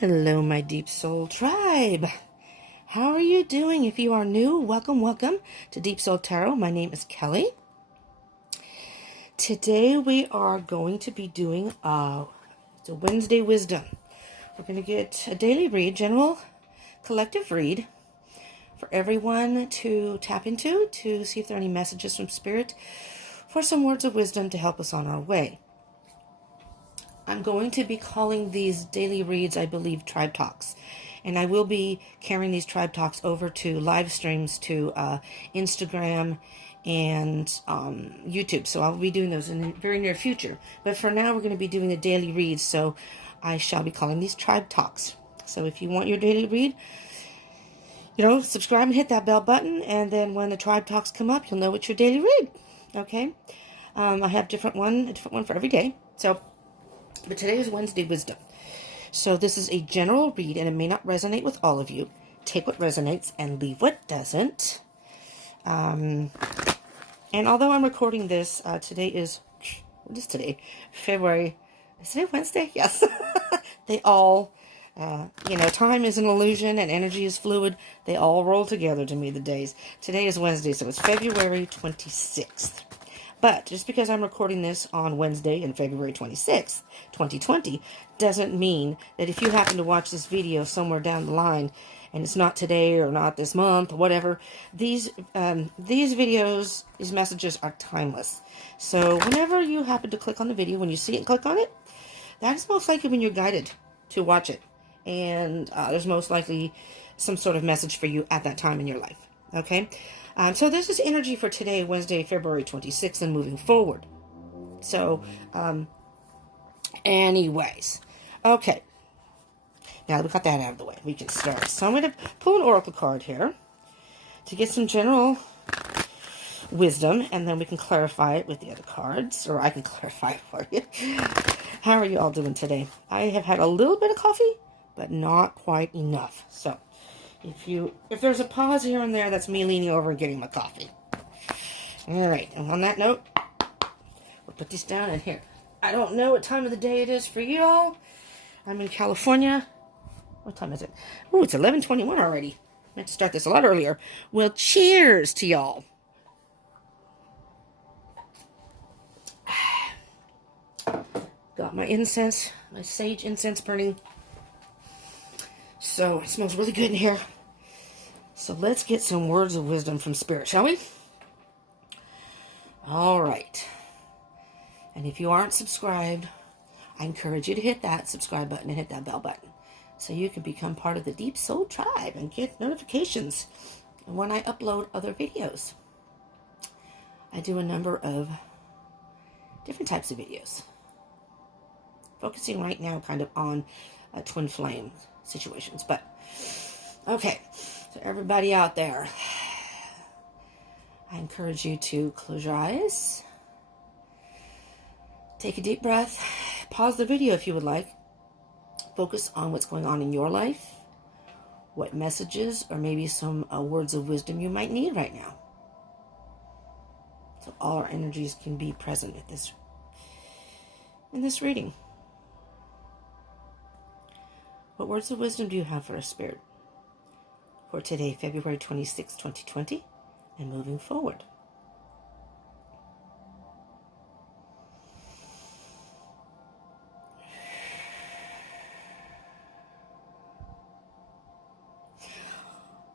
Hello, my Deep Soul Tribe. How are you doing? If you are new, welcome to Deep Soul Tarot. My name is Kelly. Today we are going to be doing it's a Wednesday Wisdom. We're going to get a daily read, general collective read for everyone to tap into to see if there are any messages from Spirit for some words of wisdom to help us on our way. I'm going to be calling these daily reads, I believe, Tribe Talks. And I will be carrying these Tribe Talks over to live streams to Instagram and YouTube. So I'll be doing those in the very near future. But for now, we're going to be doing the daily reads. So I shall be calling these Tribe Talks. So if you want your daily read, subscribe and hit that bell button. And then when the Tribe Talks come up, you'll know it's your daily read. Okay? I have a different one for every day. But today is Wednesday Wisdom. So this is a general read, and it may not resonate with all of you. Take what resonates and leave what doesn't. And although I'm recording this, today is, what is today? February. Is today Wednesday? Yes. They all, time is an illusion and energy is fluid. They all roll together to me, the days. Today is Wednesday, so it's February 26th. But just because I'm recording this on Wednesday and February 26th, 2020, doesn't mean that if you happen to watch this video somewhere down the line, and it's not today or not this month or whatever, these videos, these messages are timeless. So whenever you happen to click on the video, when you see it and click on it, that is most likely when you're guided to watch it. And there's most likely some sort of message for you at that time in your life. Okay? So this is energy for today, Wednesday, February 26th, and moving forward. So, anyways. Okay. Now that we got that out of the way, we can start. So I'm going to pull an oracle card here to get some general wisdom, and then we can clarify it with the other cards, or I can clarify it for you. How are you all doing today? I have had a little bit of coffee, but not quite enough. So if there's a pause here and there, that's me leaning over and getting my coffee. All right, and on that note, we'll put this down in here. I don't know what time of the day it is for you all. I'm in California. What time is it? Oh, it's 11:21 already. I meant to start this a lot earlier. Well, cheers to y'all. Got my incense, my sage incense burning. So it smells really good in here. So let's get some words of wisdom from Spirit, shall we? All right. And if you aren't subscribed, I encourage you to hit that subscribe button and hit that bell button so you can become part of the Deep Soul Tribe and get notifications when I upload other videos. I do a number of different types of videos, focusing right now kind of on twin flame situations. But okay, so everybody out there, I encourage you to close your eyes, take a deep breath, pause the video if you would like, focus on what's going on in your life, what messages or maybe some words of wisdom you might need right now. So all our energies can be present in this reading. What words of wisdom do you have for us, Spirit, for today, February 26, 2020, and moving forward?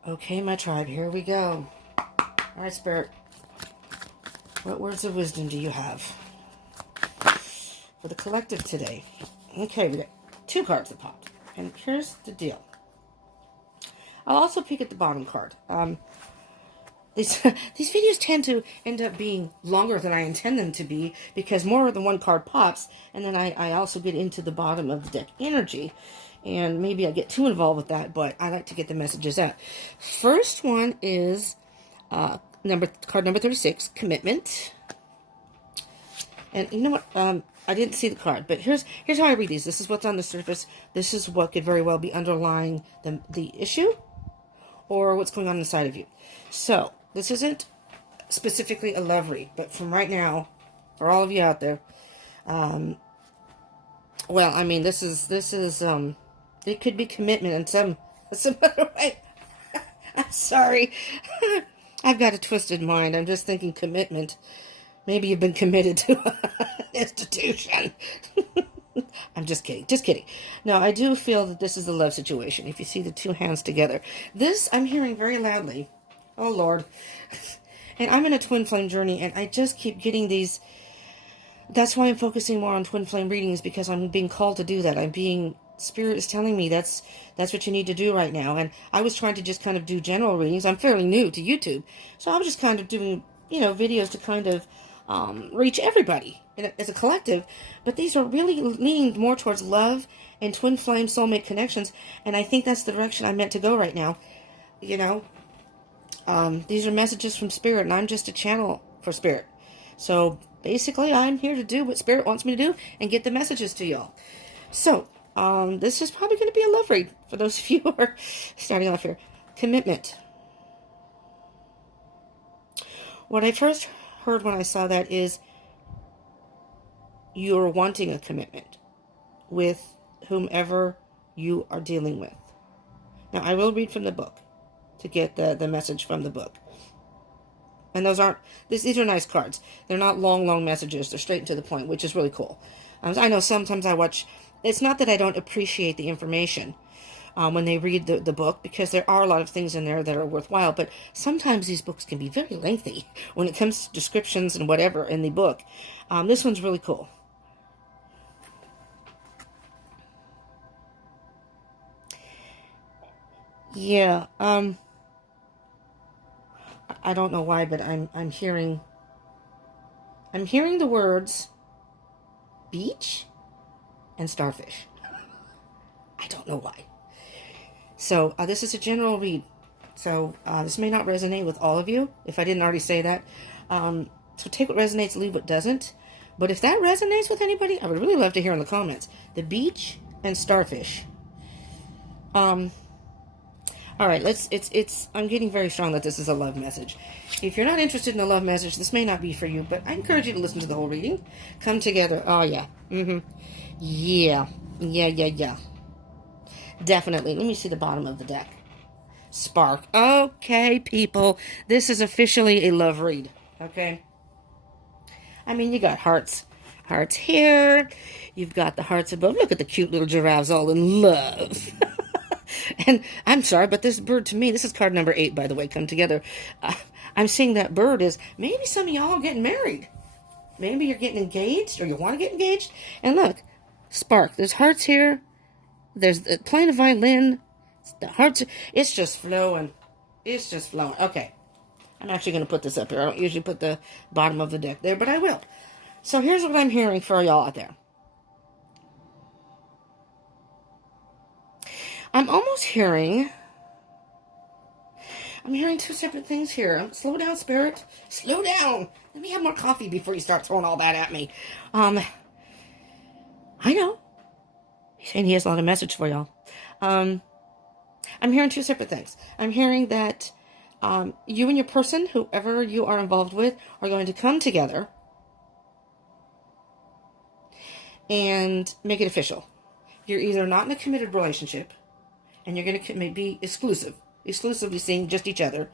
Okay, my tribe, here we go. All right, Spirit, what words of wisdom do you have for the collective today? Okay, we got two cards that popped. And here's the deal. I'll also peek at the bottom card. These videos tend to end up being longer than I intend them to be because more than one card pops, and then I also get into the bottom of the deck energy, and maybe I get too involved with that, but I like to get the messages out. First one is card number 36, Commitment. And you know what? I didn't see the card, but here's how I read these. This is what's on the surface. This is what could very well be underlying the issue or what's going on inside of you. So this isn't specifically a love read, but from right now, for all of you out there, well, I mean, this is It could be commitment in some other way. I'm sorry. I've got a twisted mind. I'm just thinking commitment. Maybe you've been committed to an institution. I'm just kidding. Just kidding. No, I do feel that this is a love situation. If you see the two hands together. This I'm hearing very loudly. Oh, Lord. And I'm in a twin flame journey, and I just keep getting these. That's why I'm focusing more on twin flame readings, because I'm being called to do that. Spirit is telling me that's what you need to do right now. And I was trying to just kind of do general readings. I'm fairly new to YouTube, so I was just kind of doing, videos to kind of reach everybody as a collective. But these are really leaning more towards love and twin flame soulmate connections, and I think that's the direction I'm meant to go right now. These are messages from Spirit, and I'm just a channel for Spirit. So basically, I'm here to do what Spirit wants me to do and get the messages to y'all. So this is probably going to be a love read for those of you who are starting off here. Commitment. What I first heard when I saw that is you're wanting a commitment with whomever you are dealing with. Now, I will read from the book to get the message from the book. And these are nice cards. They're not long messages. They're straight and to the point, which is really cool. I know sometimes I watch. It's not that I don't appreciate the information when they read the book, because there are a lot of things in there that are worthwhile, but sometimes these books can be very lengthy when it comes to descriptions and whatever in the book. This one's really cool. Yeah, I don't know why, but I'm hearing the words beach and starfish. I don't know why. So this is a general read. So this may not resonate with all of you, if I didn't already say that. So take what resonates, leave what doesn't. But if that resonates with anybody, I would really love to hear in the comments. The beach and starfish. All right, I'm getting very strong that this is a love message. If you're not interested in a love message, this may not be for you, but I encourage you to listen to the whole reading. Come together. Oh, yeah. Yeah. Definitely. Let me see the bottom of the deck. Spark. Okay, people. This is officially a love read. Okay? I mean, you got hearts. Hearts here. You've got the hearts above. Look at the cute little giraffes all in love. And I'm sorry, but this bird to me, this is card number 8, by the way, come together. I'm seeing that bird is, maybe some of y'all are getting married. Maybe you're getting engaged, or you want to get engaged. And look, spark. There's hearts here. There's playing a violin. The hearts, it's just flowing. It's just flowing. Okay. I'm actually going to put this up here. I don't usually put the bottom of the deck there, but I will. So here's what I'm hearing for y'all out there. I'm hearing two separate things here. Slow down, Spirit. Slow down. Let me have more coffee before you start throwing all that at me. I know. He's saying he has a lot of message for y'all. I'm hearing two separate things. I'm hearing that you and your person, whoever you are involved with, are going to come together and make it official. You're either not in a committed relationship, and you're going to be exclusively seeing just each other,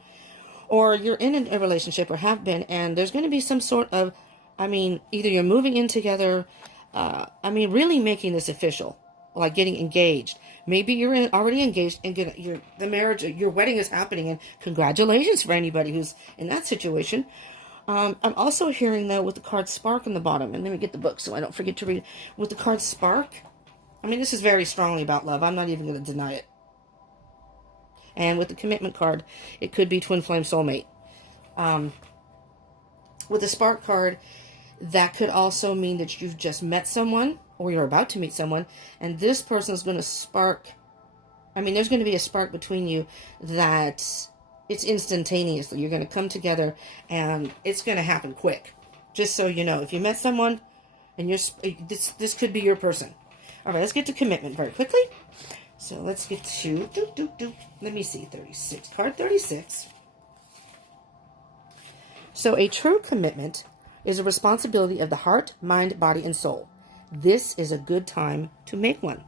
or you're in a relationship or have been, and there's going to be some sort of, either you're moving in together, really making this official, like getting engaged. Maybe you're already engaged and the marriage, your wedding is happening, and congratulations for anybody who's in that situation. I'm also hearing, though, with the card Spark on the bottom, and let me get the book so I don't forget to read. With the card Spark, this is very strongly about love. I'm not even going to deny it. And with the commitment card, it could be twin flame soulmate. With the Spark card, that could also mean that you've just met someone, or you're about to meet someone, and this person is going to spark. There's going to be a spark between you that it's instantaneous. You're going to come together, and it's going to happen quick. Just so you know, if you met someone, and this could be your person. All right, let's get to commitment very quickly. So let's get to, let me see, 36, card 36. So a true commitment is a responsibility of the heart, mind, body, and soul. This is a good time to make one.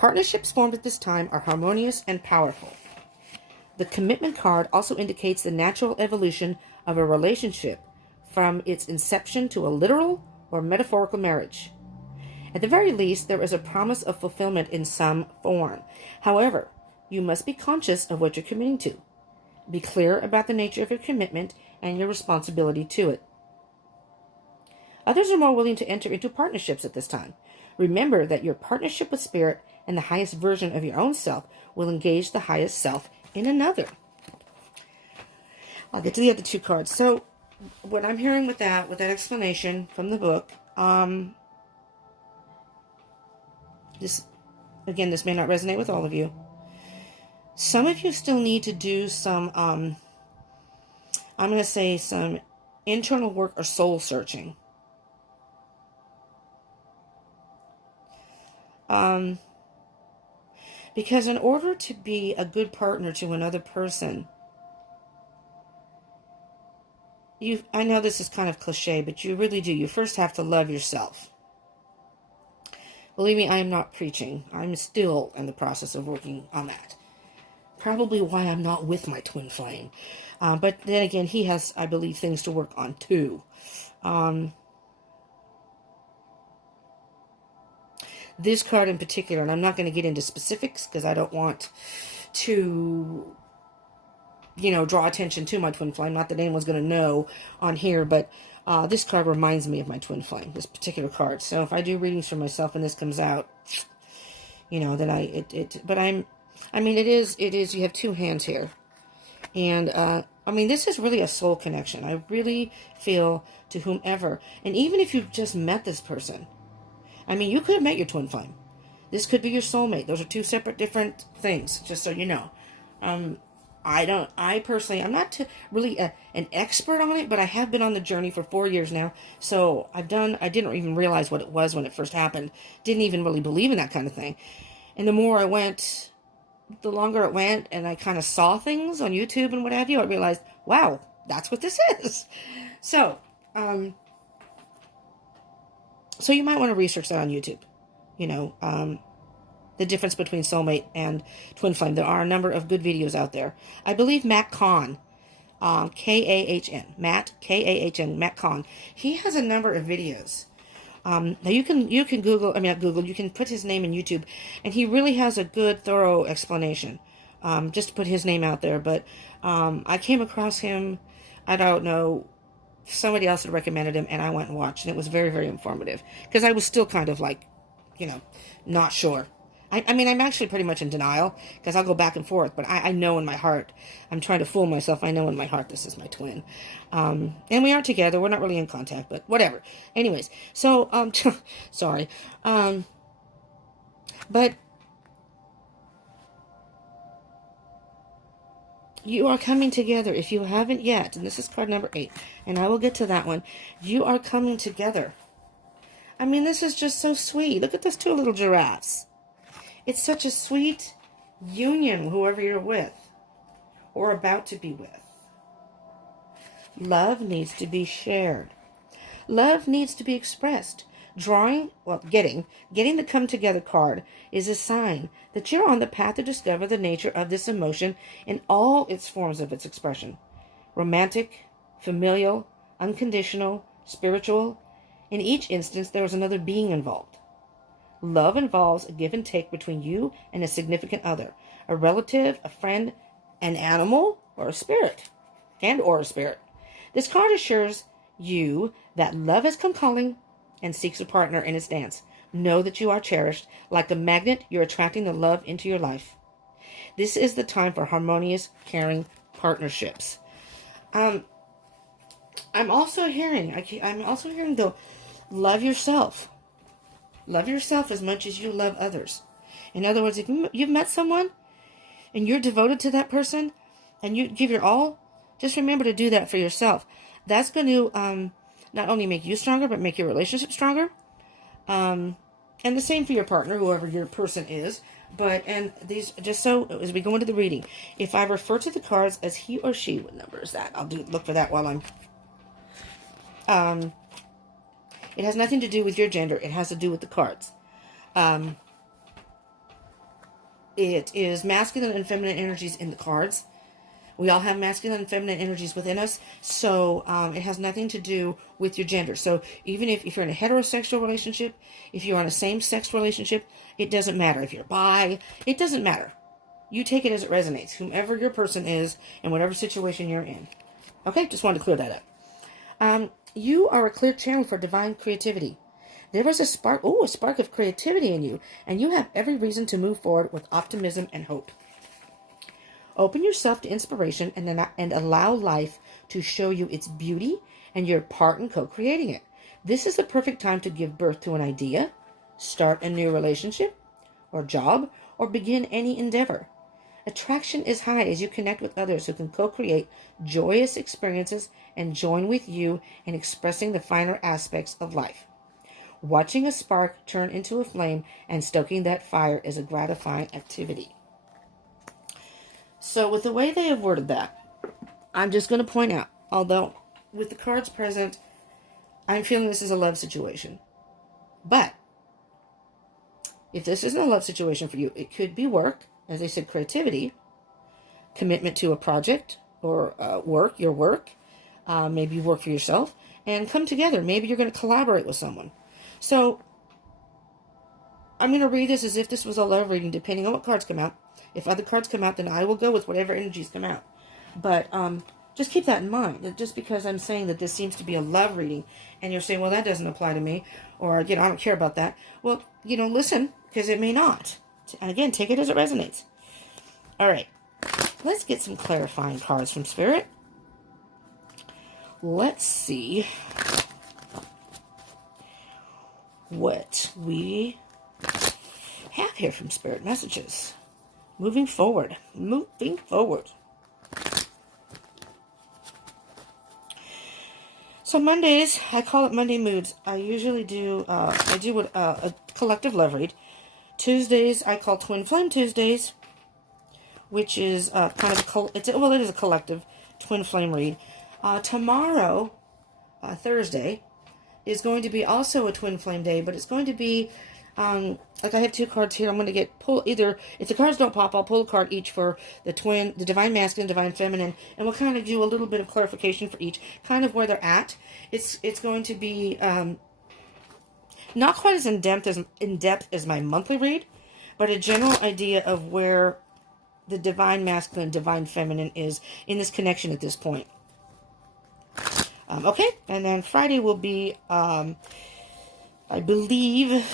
Partnerships formed at this time are harmonious and powerful. The commitment card also indicates the natural evolution of a relationship from its inception to a literal or metaphorical marriage. At the very least, there is a promise of fulfillment in some form. However, you must be conscious of what you're committing to. Be clear about the nature of your commitment and your responsibility to it. Others are more willing to enter into partnerships at this time. Remember that your partnership with Spirit and the highest version of your own self will engage the highest self in another. I'll get to the other two cards. So, what I'm hearing with that explanation from the book, this may not resonate with all of you. Some of you still need to do some, I'm going to say some internal work or soul searching. Because in order to be a good partner to another person, I know this is kind of cliche, but you really do. You first have to love yourself. Believe me, I am not preaching. I'm still in the process of working on that. Probably why I'm not with my twin flame. But then again, he has, I believe, things to work on too. This card in particular, and I'm not going to get into specifics because I don't want to, draw attention to my twin flame. Not that anyone's going to know on here, but this card reminds me of my twin flame, this particular card. So if I do readings for myself and this comes out, then it is, you have two hands here. And, this is really a soul connection. I really feel to whomever, and even if you've just met this person, you could have met your twin flame. This could be your soulmate. Those are two separate, different things, just so you know. I personally, I'm not really an expert on it, but I have been on the journey for 4 years now. So I didn't even realize what it was when it first happened. Didn't even really believe in that kind of thing. And the more I went, the longer it went, and I kind of saw things on YouTube and what have you, I realized, wow, that's what this is. So, so you might want to research that on YouTube. The difference between soulmate and twin flame. There are a number of good videos out there. I believe Matt Kahn, K-A-H-N, Matt, K-A-H-N, Matt Kahn. He has a number of videos. Now you can Google, you can put his name in YouTube, and he really has a good, thorough explanation. Just to put his name out there. But I came across him, I don't know, somebody else had recommended him, and I went and watched, and it was very, very informative. Because I was still kind of like, not sure. I'm actually pretty much in denial, because I'll go back and forth, but I know in my heart, I'm trying to fool myself, I know in my heart this is my twin. And we aren't together, we're not really in contact, but whatever. Anyways, so, sorry. But you are coming together. If you haven't yet, and this is card number 8, and I will get to that one, you are coming together. This is just so sweet. Look at those two little giraffes. It's such a sweet union, whoever you're with or about to be with. Love needs to be shared. Love needs to be expressed. Getting the come together card is a sign that you're on the path to discover the nature of this emotion in all its forms of its expression. Romantic, familial, unconditional, spiritual. In each instance, there is another being involved. Love involves a give and take between you and a significant other, a relative, a friend, an animal, or a spirit. This card assures you that love has come calling and seeks a partner in its dance. Know that you are cherished. Like a magnet, you're attracting the love into your life. This is the time for harmonious, caring partnerships. I'm also hearing though, love yourself. Love yourself as much as you love others. In other words, if you've met someone and you're devoted to that person and you give your all, just remember to do that for yourself. That's going to not only make you stronger, but make your relationship stronger. And the same for your partner, whoever your person is. And these, just so as we go into the reading, if I refer to the cards as he or she, what number is that? I'll look for that while I'm... It has nothing to do with your gender. It has to do with the cards. It is masculine and feminine energies in the cards. We all have masculine and feminine energies within us, so it has nothing to do with your gender. So even if you're in a heterosexual relationship, if you're in a same-sex relationship, it doesn't matter. If you're bi, it doesn't matter. You take it as it resonates, whomever your person is and whatever situation you're in. Okay, just wanted to clear that up. You are a clear channel for divine creativity. There is a spark of creativity in you, and you have every reason to move forward with optimism and hope. Open yourself to inspiration and allow life to show you its beauty and your part in co-creating it. This is the perfect time to give birth to an idea, start a new relationship or job, or begin any endeavor. Attraction is high as you connect with others who can co-create joyous experiences and join with you in expressing the finer aspects of life. Watching a spark turn into a flame and stoking that fire is a gratifying activity. So with the way they have worded that, I'm just going to point out, although with the cards present, I'm feeling this is a love situation. But if this isn't a love situation for you, it could be work, as I said, creativity, commitment to a project or your work, maybe you work for yourself, and come together. Maybe you're going to collaborate with someone. So I'm going to read this as if this was a love reading, depending on what cards come out. If other cards come out, then I will go with whatever energies come out. But just keep that in mind. That just because I'm saying that this seems to be a love reading, and you're saying, well, that doesn't apply to me, or, I don't care about that. Well, listen, because it may not. And again, take it as it resonates. All right. Let's get some clarifying cards from Spirit. Let's see what we have here from Spirit messages. Moving forward. So Mondays, I call it Monday Moods. I usually do, a collective love read. Tuesdays, I call Twin Flame Tuesdays, which is kind of it is a collective Twin Flame read. Tomorrow, Thursday, is going to be also a Twin Flame day, but it's going to be like I have two cards here. I'm going to pull either, if the cards don't pop, I'll pull a card each for the Divine Masculine, Divine Feminine, and we'll kind of do a little bit of clarification for each, kind of where they're at. It's going to be not quite as in depth as my monthly read, but a general idea of where the Divine Masculine, Divine Feminine is in this connection at this point. Okay, and then Friday will be, I believe,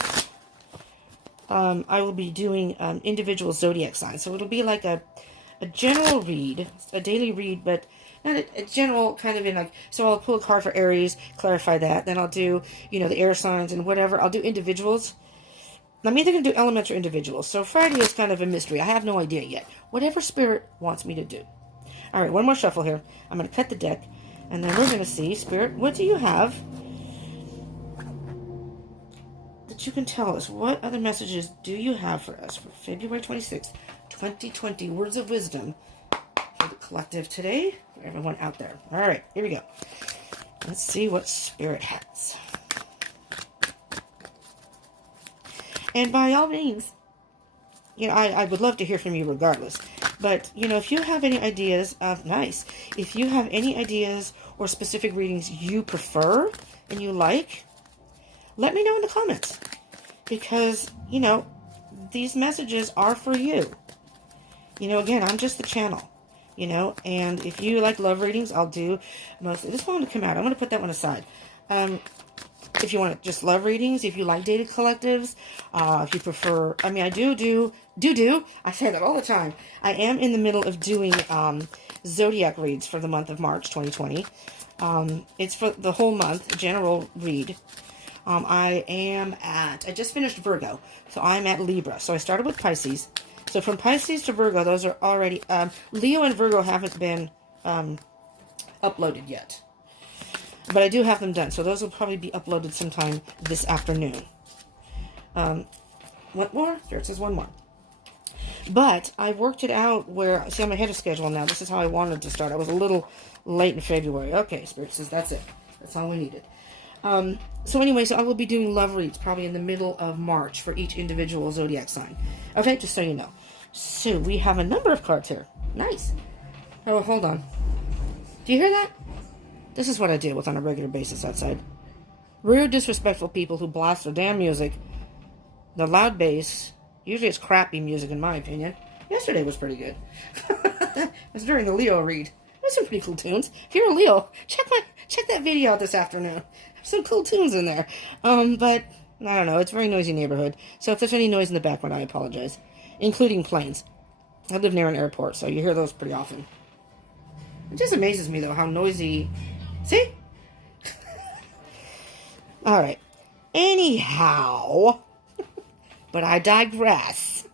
I will be doing individual zodiac signs. So it'll be like a general read, a daily read, but not a general kind of in like, so I'll pull a card for Aries, clarify that. Then I'll do, the air signs and whatever. I'll do individuals. I'm either going to do elements or individuals. So Friday is kind of a mystery. I have no idea yet. Whatever Spirit wants me to do. All right, one more shuffle here. I'm going to cut the deck. And then we're going to see, Spirit, what do you have that you can tell us? What other messages do you have for us for February 26th, 2020? Words of wisdom for the collective today, for everyone out there. All right, here we go. Let's see what Spirit has. And by all means, I would love to hear from you regardless. But, if you have any ideas if you have any ideas or specific readings you prefer and you like, let me know in the comments. Because, these messages are for you. Again, I'm just the channel. And if you like love readings, I'll do most. This one to come out. I'm going to put that one aside. If you want just love readings, if you like dated collectives, if you prefer, I do, I say that all the time. I am in the middle of doing zodiac reads for the month of March 2020. It's for the whole month, general read. I just finished Virgo, so I'm at Libra. So I started with Pisces. So from Pisces to Virgo, those are already, Leo and Virgo haven't been uploaded yet. But I do have them done, so those will probably be uploaded sometime this afternoon. What more? Spirit says one more. But I worked it out where, see, I'm ahead of schedule now. This is how I wanted to start. I was a little late in February. Okay, Spirit says that's it. That's all we needed. So anyway, so I will be doing love reads probably in the middle of March for each individual zodiac sign. Okay, just so you know. So we have a number of cards here. Nice. Oh, hold on. Do you hear that? This is what I deal with on a regular basis outside. Rude, disrespectful people who blast their damn music. The loud bass. Usually it's crappy music in my opinion. Yesterday was pretty good. It was during the Leo read. There's some pretty cool tunes. If you're a Leo, check that video out this afternoon. There's some cool tunes in there. But I don't know. It's a very noisy neighborhood. So if there's any noise in the background, I apologize. Including planes. I live near an airport, so you hear those pretty often. It just amazes me, though, how noisy... See? Alright. Anyhow. But I digress.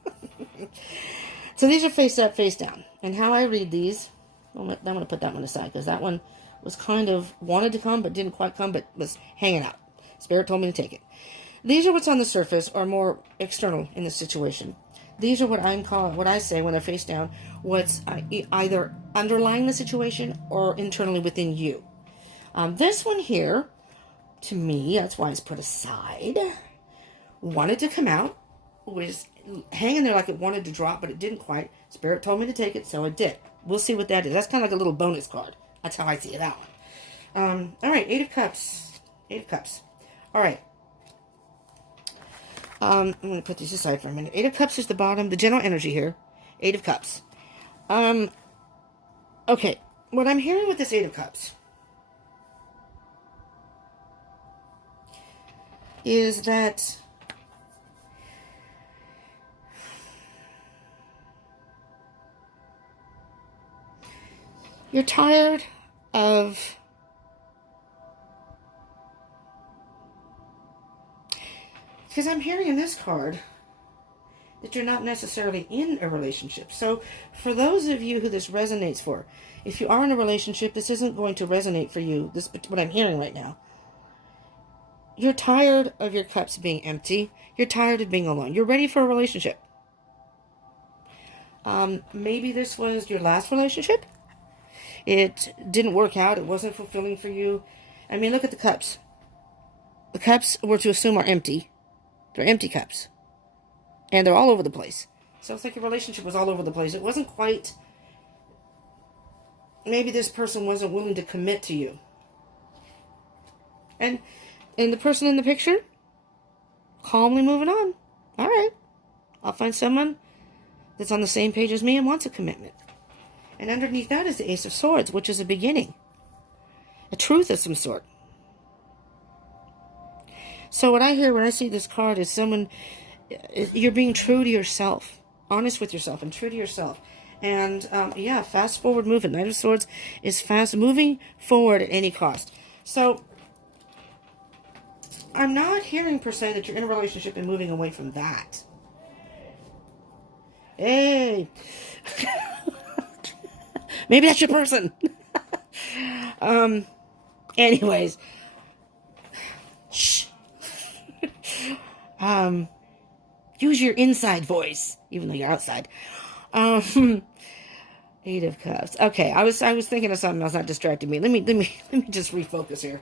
So these are face up, face down. And how I read these... I'm going to put that one aside, because that one was kind of wanted to come, but didn't quite come, but was hanging out. Spirit told me to take it. These are what's on the surface, or more external in the situation. These are what I say when they're face down, what's either underlying the situation or internally within you. This one here, to me, that's why it's put aside, wanted to come out, was hanging there like it wanted to drop, but it didn't quite. Spirit told me to take it, so it did. We'll see what that is. That's kind of like a little bonus card. That's how I see it, that one. All right, Eight of Cups. Eight of Cups. All right. I'm going to put these aside for a minute. Eight of Cups is the bottom, the general energy here. Eight of Cups. Okay, what I'm hearing with this Eight of Cups is that you're tired of because I'm hearing in this card that you're not necessarily in a relationship. So for those of you who this resonates for, if you are in a relationship, this isn't going to resonate for you. This what I'm hearing right now. You're tired of your cups being empty. You're tired of being alone. You're ready for a relationship. Maybe this was your last relationship. It didn't work out. It wasn't fulfilling for you. I mean, look at the cups. The cups, we're to assume, are empty. They're empty cups. And they're all over the place. So it's like your relationship was all over the place. It wasn't quite... Maybe this person wasn't willing to commit to you. And the person in the picture, calmly moving on. All right. I'll find someone that's on the same page as me and wants a commitment. And underneath that is the Ace of Swords, which is a beginning. A truth of some sort. So what I hear when I see this card is someone, you're being true to yourself. Honest with yourself and true to yourself. And, yeah, fast forward movement. Knight of Swords is fast moving forward at any cost. So, I'm not hearing per se that you're in a relationship and moving away from that. Hey! Maybe that's your person. Anyways. Shh. Use your inside voice, even though you're outside. Eight of Cups. Okay, I was thinking of something else that distracted me. Let me just refocus here.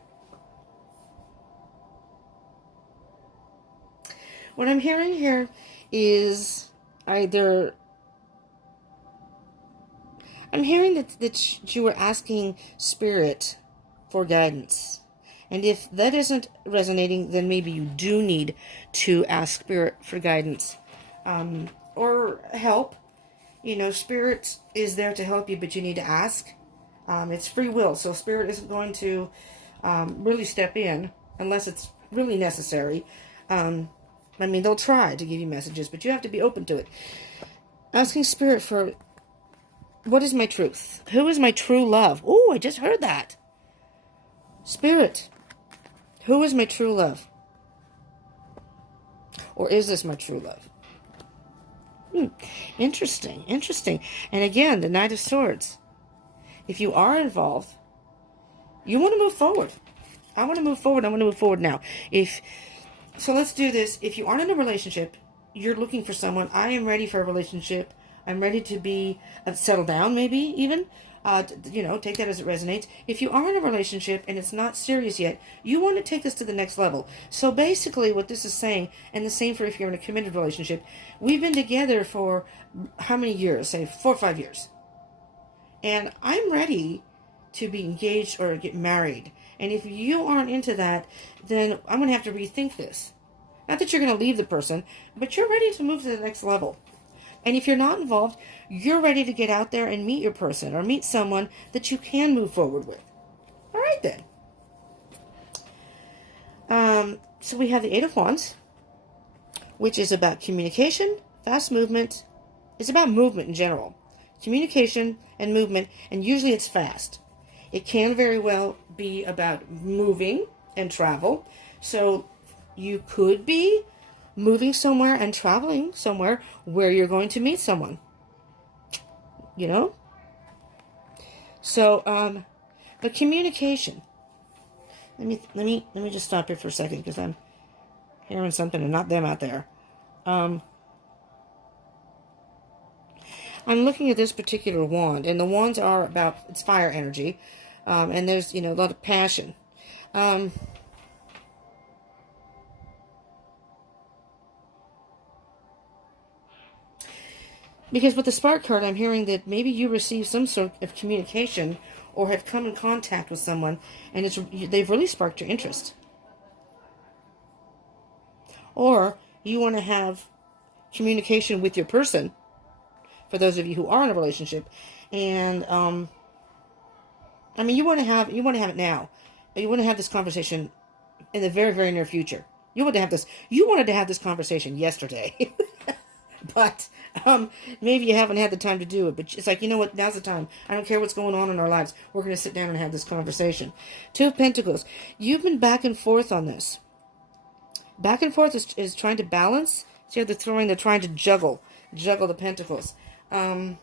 What I'm hearing here is either I'm hearing that you were asking Spirit for guidance. And if that isn't resonating, then maybe you do need to ask Spirit for guidance. Or help. You know, Spirit is there to help you, but you need to ask. It's free will, so Spirit isn't going to really step in unless it's really necessary. I mean, they'll try to give you messages, but you have to be open to it. Asking Spirit for, what is my truth? Who is my true love? Oh, I just heard that. Spirit, who is my true love? Or is this my true love? Interesting, interesting. And again, the Knight of Swords. If you are involved, you want to move forward. I want to move forward. I want to move forward now. So let's do this. If you aren't in a relationship, you're looking for someone. I am ready for a relationship. I'm ready to be settled down, maybe even. Take that as it resonates. If you are in a relationship and it's not serious yet, you want to take this to the next level. So basically what this is saying, and the same for if you're in a committed relationship, we've been together for how many years? Say 4 or 5 years. And I'm ready to be engaged or get married. And if you aren't into that, then I'm going to have to rethink this. Not that you're going to leave the person, but you're ready to move to the next level. And if you're not involved, you're ready to get out there and meet your person or meet someone that you can move forward with. All right, then. So we have the Eight of Wands, which is about communication, fast movement. It's about movement in general. Communication and movement, and usually it's fast. It can very well be about moving and travel. So you could be moving somewhere and traveling somewhere where you're going to meet someone. So, but communication. Let me just stop here for a second because I'm hearing something and not them out there. I'm looking at this particular wand, and the wands are about, it's fire energy, and there's, a lot of passion. Because with the Spark card, I'm hearing that maybe you received some sort of communication or have come in contact with someone, and they've really sparked your interest. Or you want to have communication with your person, for those of you who are in a relationship, and you want to have it now. You want to have this conversation in the very, very near future. You wanted to have this conversation yesterday. But maybe you haven't had the time to do it. But it's like, you know what? Now's the time. I don't care what's going on in our lives. We're going to sit down and have this conversation. Two of Pentacles. You've been back and forth on this. Back and forth is trying to balance. So they're trying to juggle the Pentacles. And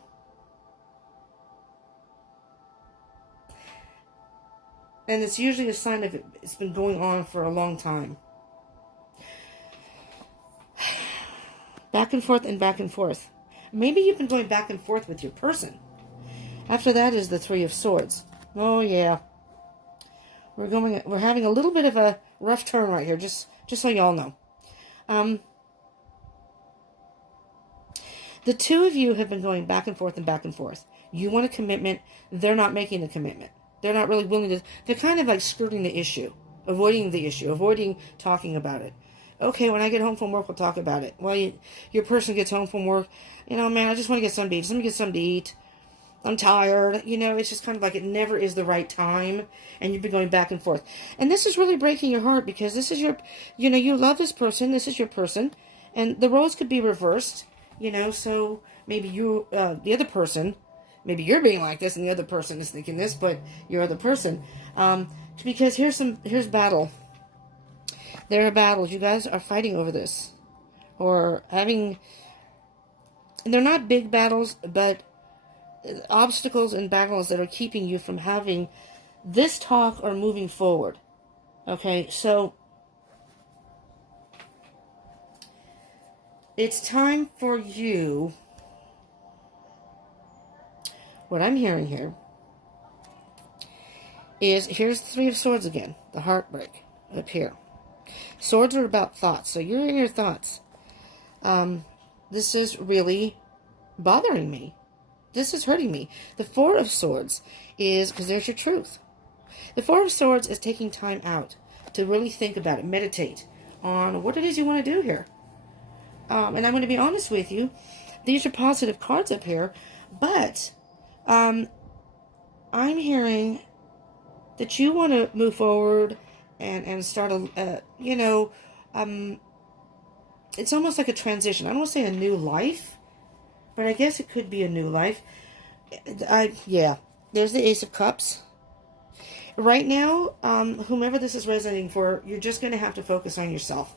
it's usually a sign of it's been going on for a long time. Back and forth and back and forth. Maybe you've been going back and forth with your person. After that is the Three of Swords. Oh yeah. We're having a little bit of a rough turn right here, just so y'all know. The two of you have been going back and forth and back and forth. You want a commitment. They're not making the commitment. They're not really willing to. They're kind of like skirting the issue, avoiding the issue, avoiding talking about it. Okay, when I get home from work, we'll talk about it. Well, your person gets home from work. Man, I just want to get something to eat. Let me get something to eat. I'm tired. It's just kind of like it never is the right time. And you've been going back and forth. And this is really breaking your heart because this is your, you love this person. This is your person. And the roles could be reversed, so maybe you, the other person, maybe you're being like this and the other person is thinking this, but your other person. Because here's battle. There are battles. You guys are fighting over this. Or having... And they're not big battles, but obstacles and battles that are keeping you from having this talk or moving forward. Okay, so... It's time for you... What I'm hearing here is... Here's the Three of Swords again. The heartbreak. Up here. Swords are about thoughts. So you're in your thoughts. This is really bothering me. This is hurting me. The Four of Swords is, because there's your truth. The Four of Swords is taking time out to really think about it, meditate on what it is you want to do here. And I'm going to be honest with you. These are positive cards up here. But I'm hearing that you want to move forward and start it's almost like a transition. I don't want to say a new life, but I guess it could be a new life. There's the Ace of Cups. Right now, whomever this is resonating for, you're just going to have to focus on yourself.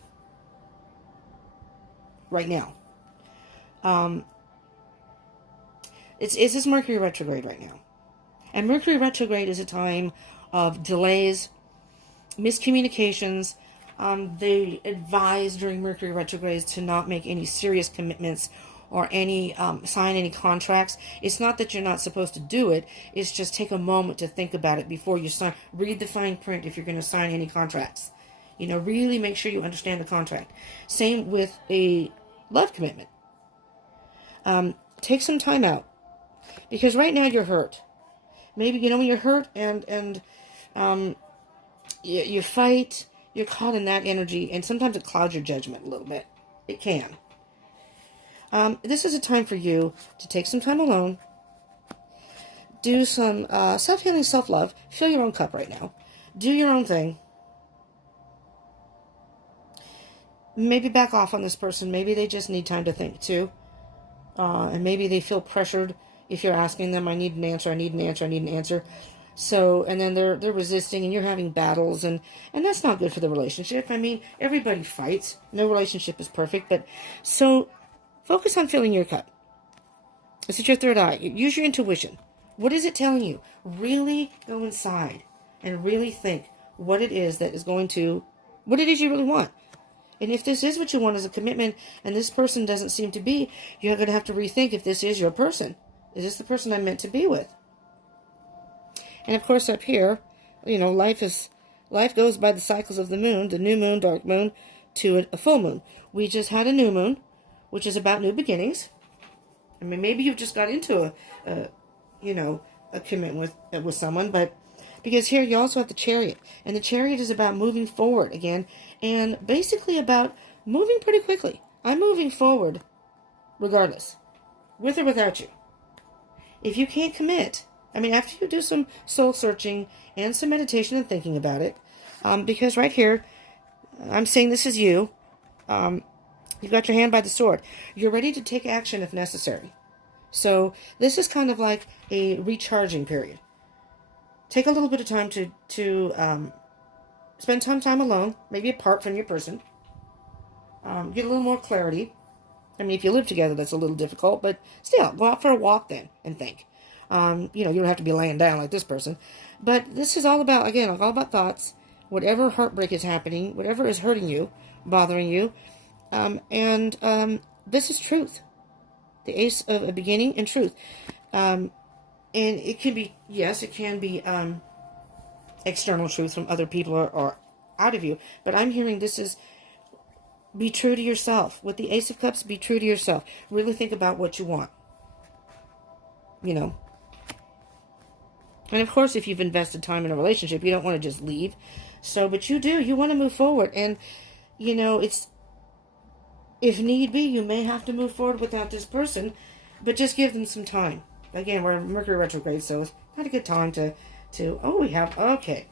Right now. This is Mercury retrograde right now. And Mercury retrograde is a time of delays, miscommunications. They advise during Mercury retrogrades to not make any serious commitments or any sign any contracts. It's not that you're not supposed to do it. It's just take a moment to think about it before you sign. Read the fine print if you're going to sign any contracts. Really make sure you understand the contract. Same with a love commitment. Take some time out, because right now you're hurt. Maybe, when you're hurt and you fight, you're caught in that energy, and sometimes it clouds your judgment a little bit. It can. This is a time for you to take some time alone, do some self-healing, self-love, fill your own cup right now, do your own thing. Maybe back off on this person. Maybe they just need time to think too. And maybe they feel pressured if you're asking them, I need an answer, I need an answer, I need an answer. So, and then they're resisting, and you're having battles, and that's not good for the relationship. I mean, everybody fights. No relationship is perfect, but so focus on filling your cup. This is your third eye. Use your intuition. What is it telling you? Really go inside and really think what it is that is going to, what it is you really want. And if this is what you want as a commitment, and this person doesn't seem to be, you're going to have to rethink if this is your person. Is this the person I'm meant to be with? And of course up here, life goes by the cycles of the moon, the new moon, dark moon, to a full moon. We just had a new moon, which is about new beginnings. I mean, maybe you've just got into a commitment with someone, but because here you also have the Chariot, and the Chariot is about moving forward again, and basically about moving pretty quickly. I'm moving forward regardless, with or without you. If you can't commit, after you do some soul searching and some meditation and thinking about it, because right here, I'm saying this is you. You've got your hand by the sword. You're ready to take action if necessary. So this is kind of like a recharging period. Take a little bit of time to spend some time alone, maybe apart from your person. Get a little more clarity. If you live together, that's a little difficult, but still, go out for a walk then and think. You don't have to be laying down like this person. But this is all about, again, all about thoughts. Whatever heartbreak is happening, whatever is hurting you, bothering you. This is truth. The Ace of a beginning and truth. And it can be, yes, it can be external truth from other people or out of you. But I'm hearing this is, be true to yourself. With the Ace of Cups, be true to yourself. Really think about what you want. And of course, if you've invested time in a relationship, you don't want to just leave. But you do. You want to move forward. And, it's, if need be, you may have to move forward without this person. But just give them some time. Again, we're in Mercury retrograde, so it's not a good time okay.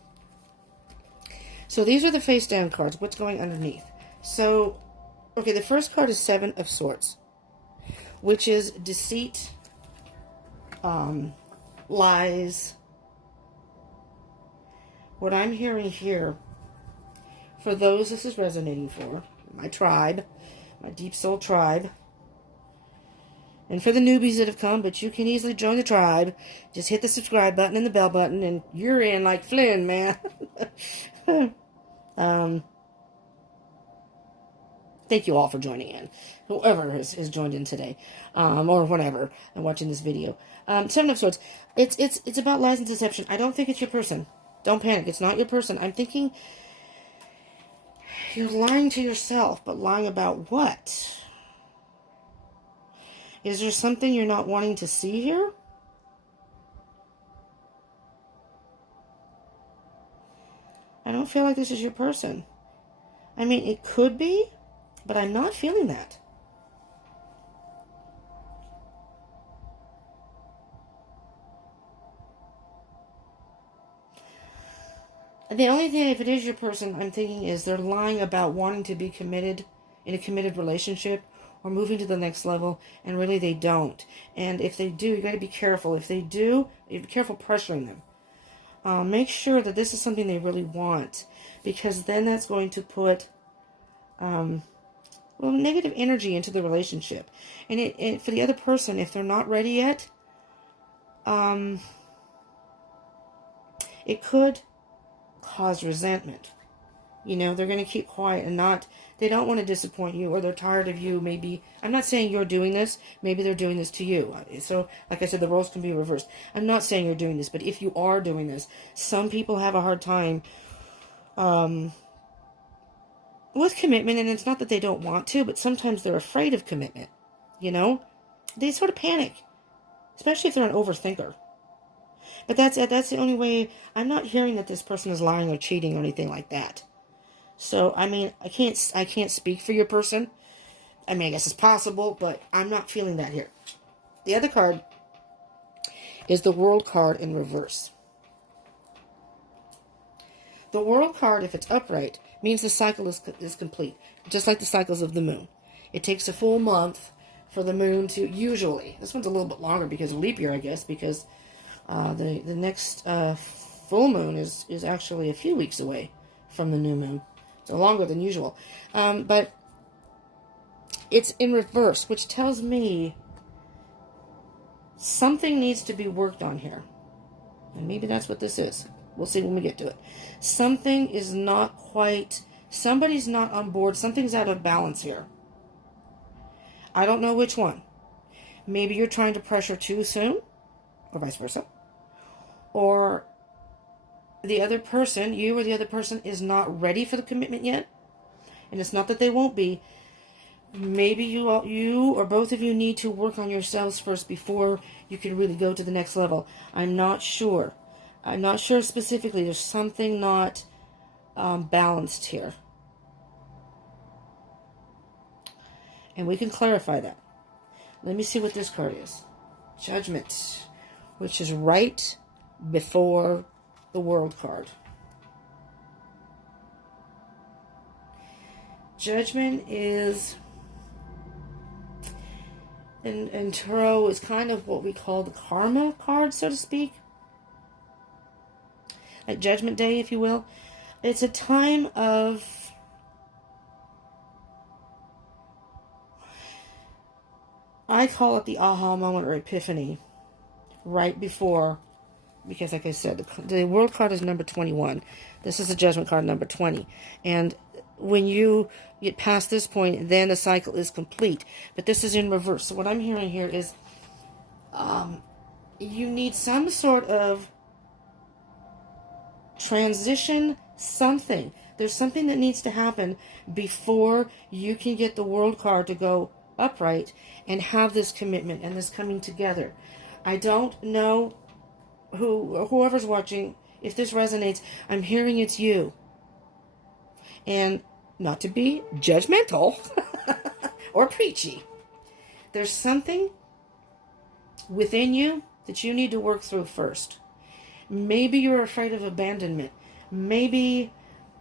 So these are the face down cards. What's going underneath? So, okay, the first card is Seven of Swords, which is deceit, lies. What I'm hearing here, for those this is resonating for, my tribe, my deep soul tribe, and for the newbies that have come, but you can easily join the tribe. Just hit the subscribe button and the bell button, and you're in like Flynn, man. Thank you all for joining in. Whoever has joined in today, or whenever, and watching this video. Seven of Swords. It's about lies and deception. I don't think it's your person. Don't panic. It's not your person. I'm thinking you're lying to yourself, but lying about what? Is there something you're not wanting to see here? I don't feel like this is your person. It could be, but I'm not feeling that. The only thing, if it is your person, I'm thinking is they're lying about wanting to be committed in a committed relationship or moving to the next level, and really they don't. And if they do, you got to be careful. If they do, be careful pressuring them. Make sure that this is something they really want, because then that's going to put negative energy into the relationship. And for the other person, if they're not ready yet, it could cause resentment. They're going to keep quiet and not They don't want to disappoint you, or they're tired of you. Maybe, I'm not saying you're doing this. Maybe they're doing this to you. So, like I said, the roles can be reversed. I'm not saying you're doing this, but if you are doing this, some people have a hard time with commitment, and it's not that they don't want to, but sometimes they're afraid of commitment. You know? They sort of panic, especially if they're an overthinker. But that's the only way. I'm not hearing that this person is lying or cheating or anything like that. So, I mean, I can't speak for your person. I mean, I guess it's possible, but I'm not feeling that here. The other card is the World card in reverse. The World card, if it's upright, means the cycle is complete, just like the cycles of the moon. It takes a full month for the moon to, usually, this one's a little bit longer because of leap year, I guess, because the next full moon is actually a few weeks away from the new moon. So longer than usual. But it's in reverse, which tells me something needs to be worked on here. And maybe that's what this is. We'll see when we get to it. Something is not quite, somebody's not on board. Something's out of balance here. I don't know which one. Maybe you're trying to pressure too soon, or vice versa. Or the other person, you or the other person, is not ready for the commitment yet. And it's not that they won't be. Maybe you or both of you need to work on yourselves first before you can really go to the next level. I'm not sure. I'm not sure specifically. There's something not balanced here. And we can clarify that. Let me see what this card is. Judgment, which is right before the World card. Judgment is, in Tarot, is kind of what we call the karma card, so to speak. Like Judgment Day, if you will. It's a time of I call it the aha moment or epiphany right before, because like I said, the World card is number 21. This is the Judgment card number 20. And when you get past this point, then the cycle is complete. But this is in reverse. So what I'm hearing here is you need some sort of transition, something. There's something that needs to happen before you can get the World card to go upright and have this commitment and this coming together. I don't know whoever's watching, if this resonates. I'm hearing it's you. And not to be judgmental or preachy, there's something within you that you need to work through first. Maybe you're afraid of abandonment. Maybe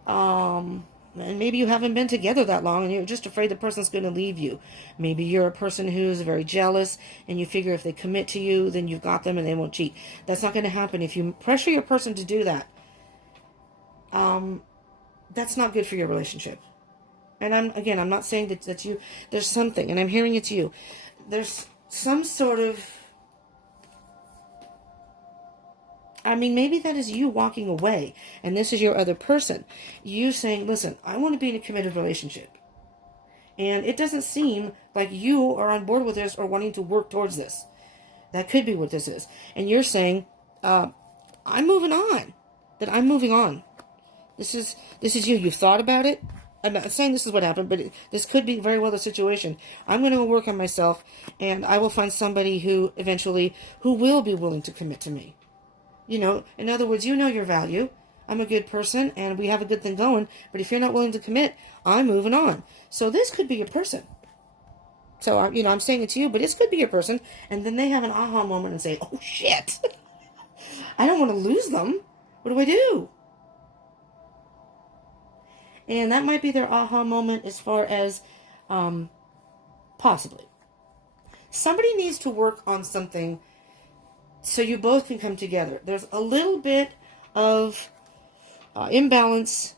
and maybe you haven't been together that long and you're just afraid the person's going to leave you. Maybe you're a person who's very jealous and you figure if they commit to you, then you've got them and they won't cheat. That's not going to happen. If you pressure your person to do that, that's not good for your relationship. And I'm not saying that you, there's something, and I'm hearing it's you. There's some sort of, maybe that is you walking away, and this is your other person. You saying, listen, I want to be in a committed relationship. And it doesn't seem like you are on board with this or wanting to work towards this. That could be what this is. And you're saying, I'm moving on. That I'm moving on. This is you. You've thought about it. I'm not saying this is what happened, but this could be very well the situation. I'm going to work on myself, and I will find somebody who will be willing to commit to me. You know, in other words, you know your value. I'm a good person, and we have a good thing going, but if you're not willing to commit, I'm moving on. So this could be your person. So, I'm saying it to you, but this could be your person, and then they have an aha moment and say, oh, shit. I don't want to lose them. What do I do? And that might be their aha moment as far as possibly. Somebody needs to work on something so you both can come together. There's a little bit of imbalance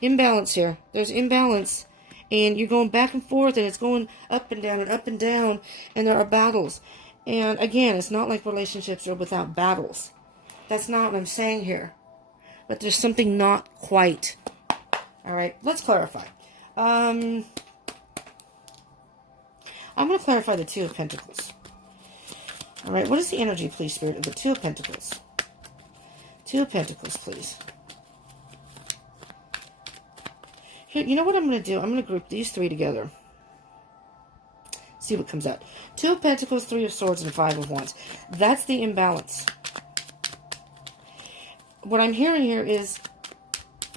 here. There's imbalance, and you're going back and forth, and it's going up and down and up and down, and there are battles. And again, it's not like relationships are without battles. That's not what I'm saying here. But there's something not quite. All right, let's clarify. I'm going to clarify the Two of Pentacles. All right, what is the energy, please, Spirit, of the Two of Pentacles? Two of Pentacles, please. Here, you know what I'm going to do? I'm going to group these three together. See what comes out. Two of Pentacles, Three of Swords, and Five of Wands. That's the imbalance. What I'm hearing here is,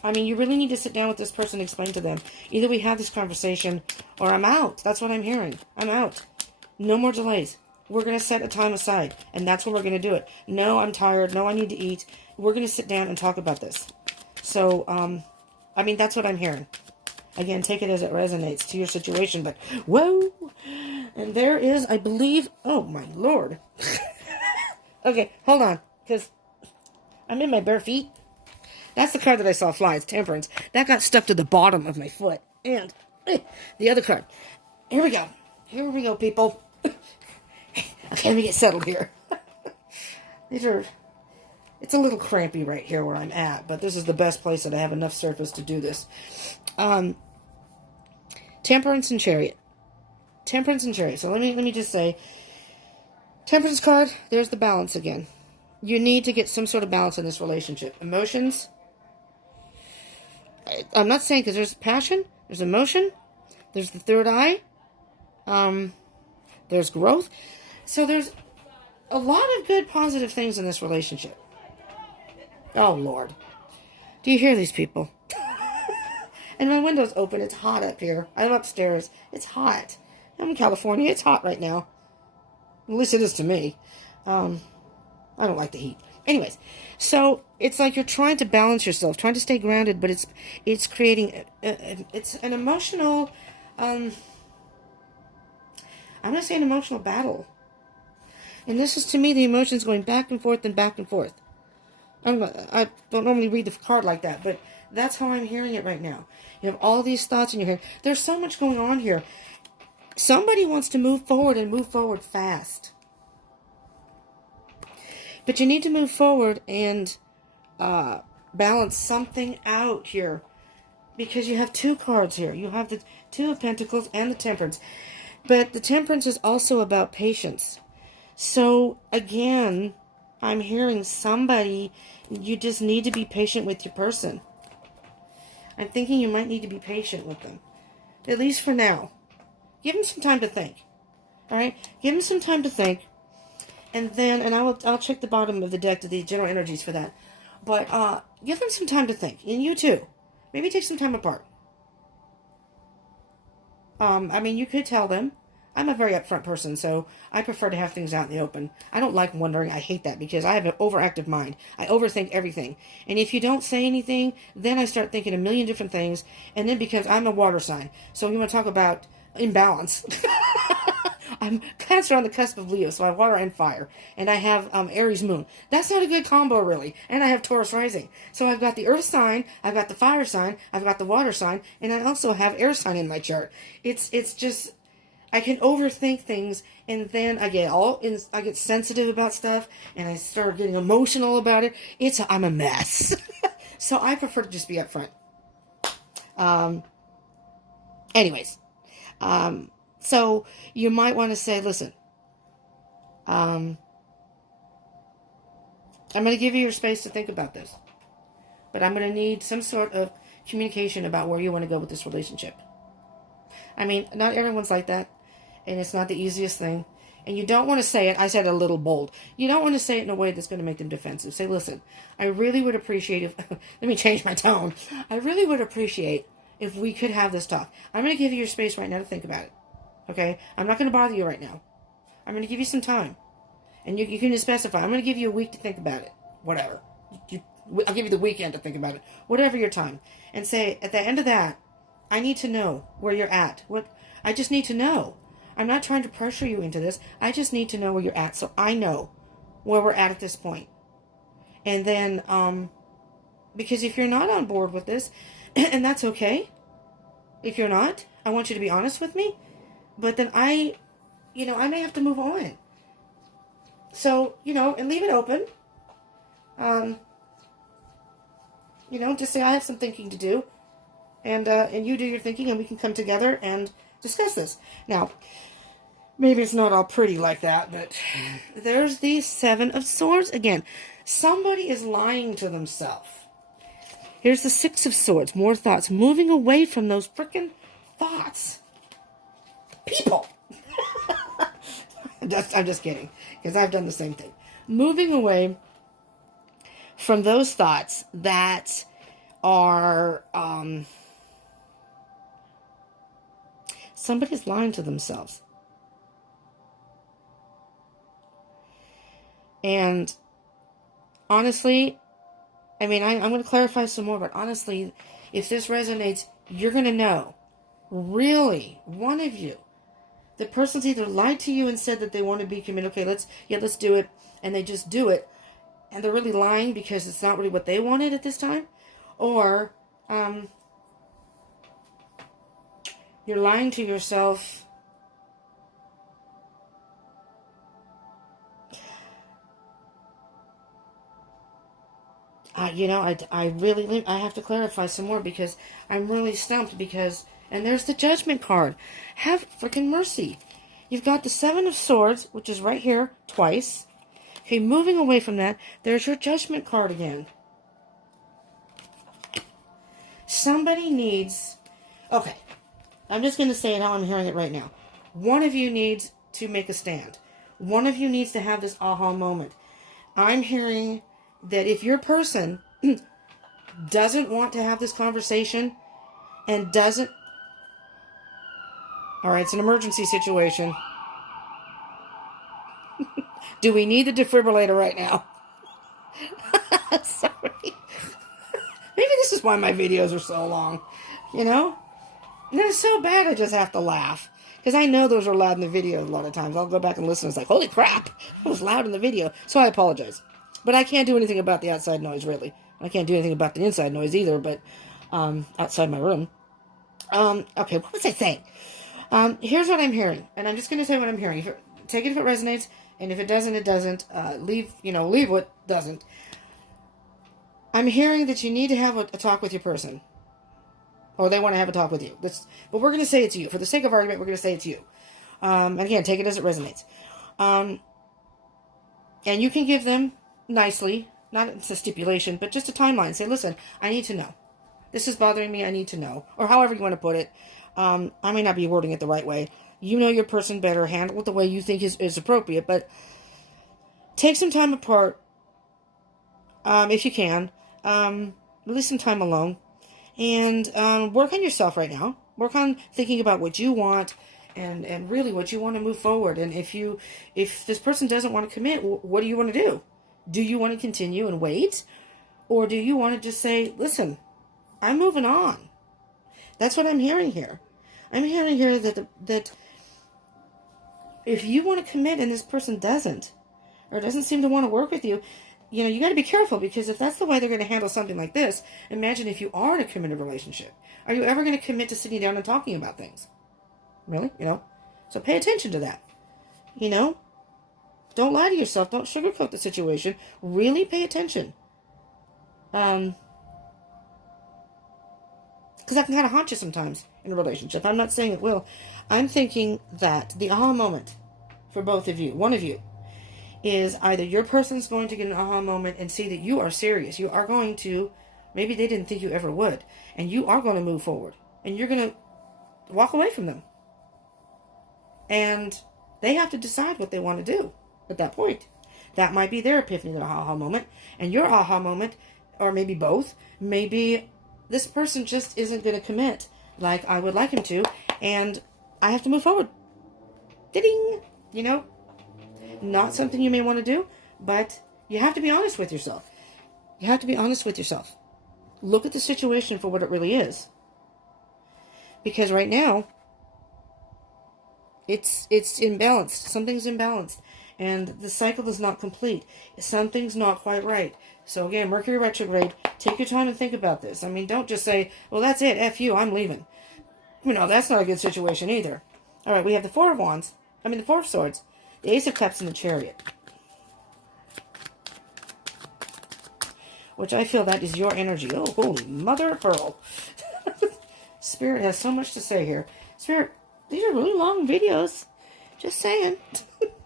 I mean, you really need to sit down with this person and explain to them. Either we have this conversation or I'm out. That's what I'm hearing. I'm out. No more delays. We're going to set a time aside, and that's when we're going to do it. No, I'm tired. No, I need to eat. We're going to sit down and talk about this. So, I mean, that's what I'm hearing. Again, take it as it resonates to your situation, but whoa. And there is, I believe, oh my Lord. Okay, hold on, because I'm in my bare feet. That's the card that I saw fly. It's Temperance. That got stuck to the bottom of my foot. And the other card. Here we go. Here we go, people. Okay, let me get settled here. It's a little crampy right here where I'm at, but this is the best place that I have enough surface to do this. Temperance and Chariot. Temperance and Chariot. So let me just say, Temperance card, there's the balance again. You need to get some sort of balance in this relationship. Emotions. I'm not saying, because there's passion, there's emotion, there's the third eye, there's growth. So there's a lot of good, positive things in this relationship. Oh, Lord. Do you hear these people? And my window's open. It's hot up here. I'm upstairs. It's hot. I'm in California. It's hot right now. At least it is to me. I don't like the heat. Anyways, so it's like you're trying to balance yourself, trying to stay grounded, but it's creating, it's an emotional, I'm going to say an emotional battle. And this is, to me, the emotions going back and forth and back and forth. I don't normally read the card like that, but that's how I'm hearing it right now. You have all these thoughts in your head. There's so much going on here. Somebody wants to move forward and move forward fast. But you need to move forward and balance something out here. Because you have two cards here. You have the Two of Pentacles and the Temperance. But the Temperance is also about patience. So, again, I'm hearing somebody, you just need to be patient with your person. I'm thinking you might need to be patient with them. At least for now. Give them some time to think. Alright? Give them some time to think. And then, and I'll check the bottom of the deck to the general energies for that. But, give them some time to think. And you too. Maybe take some time apart. I mean, you could tell them. I'm a very upfront person, so I prefer to have things out in the open. I don't like wondering. I hate that because I have an overactive mind. I overthink everything. And if you don't say anything, then I start thinking a million different things. And then because I'm a water sign, so you want to talk about imbalance. I'm Cancer on the cusp of Leo, so I have water and fire. And I have Aries moon. That's not a good combo, really. And I have Taurus rising. So I've got the earth sign, I've got the fire sign, I've got the water sign, and I also have air sign in my chart. It's just, I can overthink things, and then I get sensitive about stuff, and I start getting emotional about it. I'm a mess. So I prefer to just be upfront. Anyways. So you might want to say, listen, I'm going to give you your space to think about this, but I'm going to need some sort of communication about where you want to go with this relationship. I mean, not everyone's like that, and it's not the easiest thing, and you don't want to say it, I said a little bold, you don't want to say it in a way that's going to make them defensive. Say, listen, I really would appreciate if, let me change my tone, I really would appreciate if we could have this talk. I'm going to give you your space right now to think about it. Okay? I'm not going to bother you right now. I'm going to give you some time. And you can just specify. I'm going to give you a week to think about it. Whatever. I'll give you the weekend to think about it. Whatever your time. And say, at the end of that, I need to know where you're at. I just need to know. I'm not trying to pressure you into this. I just need to know where you're at so I know where we're at this point. And then, because if you're not on board with this, and that's okay. If you're not, I want you to be honest with me. But then I may have to move on. So, and leave it open. Just say, I have some thinking to do. and you do your thinking, and we can come together and discuss this. Now, maybe it's not all pretty like that, but there's the Seven of Swords again. Somebody is lying to themselves. Here's the Six of Swords. More thoughts. Moving away from those freaking thoughts. People. I'm just kidding. Because I've done the same thing. Moving away from those thoughts that are... somebody's lying to themselves. And honestly, I mean, I'm going to clarify some more, but honestly, if this resonates, you're going to know. Really, one of you, the person's either lied to you and said that they want to be committed. Okay, let's do it. And they just do it. And they're really lying because it's not really what they wanted at this time. Or, you're lying to yourself. I have to clarify some more because I'm really stumped because, and there's the Judgment card. Have freaking mercy. You've got the Seven of Swords, which is right here, twice. Okay, moving away from that, there's your Judgment card again. Somebody needs, okay, I'm just going to say it how I'm hearing it right now. One of you needs to make a stand. One of you needs to have this aha moment. I'm hearing that if your person doesn't want to have this conversation and doesn't... Alright, it's an emergency situation. Do we need the defibrillator right now? Sorry. Maybe this is why my videos are so long. You know? And it's so bad I just have to laugh. Because I know those are loud in the video a lot of times. I'll go back and listen. It's like, holy crap, it was loud in the video. So I apologize. But I can't do anything about the outside noise, really. I can't do anything about the inside noise either, but outside my room. Okay, what was I saying? Here's what I'm hearing. And I'm just going to say what I'm hearing. Take it if it resonates. And if it doesn't, it doesn't. Leave what doesn't. I'm hearing that you need to have a talk with your person. Or they want to have a talk with you. But we're going to say it's you. For the sake of argument, we're going to say it's you. And again, take it as it resonates. And you can give them nicely, not a stipulation, but just a timeline. Say, listen, I need to know. This is bothering me, I need to know. Or however you want to put it. I may not be wording it the right way. You know your person better. Handle it the way you think is appropriate. But take some time apart, if you can. At least some time alone. And work on yourself right now. Work on thinking about what you want and really what you want to move forward. And if this person doesn't want to commit, what do you want to do? Do you want to continue and wait? Or do you want to just say, listen, I'm moving on? That's what I'm hearing here. I'm hearing here that if you want to commit and this person doesn't, or doesn't seem to want to work with you, you got to be careful, because if that's the way they're going to handle something like this, imagine if you are in a committed relationship. Are you ever going to commit to sitting down and talking about things? Really? So pay attention to that. Don't lie to yourself. Don't sugarcoat the situation. Really pay attention. Because that can kind of haunt you sometimes in a relationship. I'm not saying it will. I'm thinking that the aha moment for both of you, one of you, is either your person's going to get an aha moment and see that you are serious. You are going to, maybe they didn't think you ever would, and you are going to move forward. And you're going to walk away from them. And they have to decide what they want to do at that point. That might be their epiphany, their aha moment. And your aha moment, or maybe both, maybe this person just isn't going to commit like I would like him to, and I have to move forward. Ding! Not something you may want to do, but you have to be honest with yourself. You have to be honest with yourself. Look at the situation for what it really is. Because right now, it's imbalanced. Something's imbalanced. And the cycle is not complete. Something's not quite right. So again, Mercury retrograde, take your time and think about this. I mean, don't just say, well, that's it, F you, I'm leaving. That's not a good situation either. All right, we have the Four of Swords, the Ace of Cups, and the Chariot. Which I feel that is your energy. Oh, holy mother of pearl. Spirit has so much to say here. Spirit, these are really long videos. Just saying.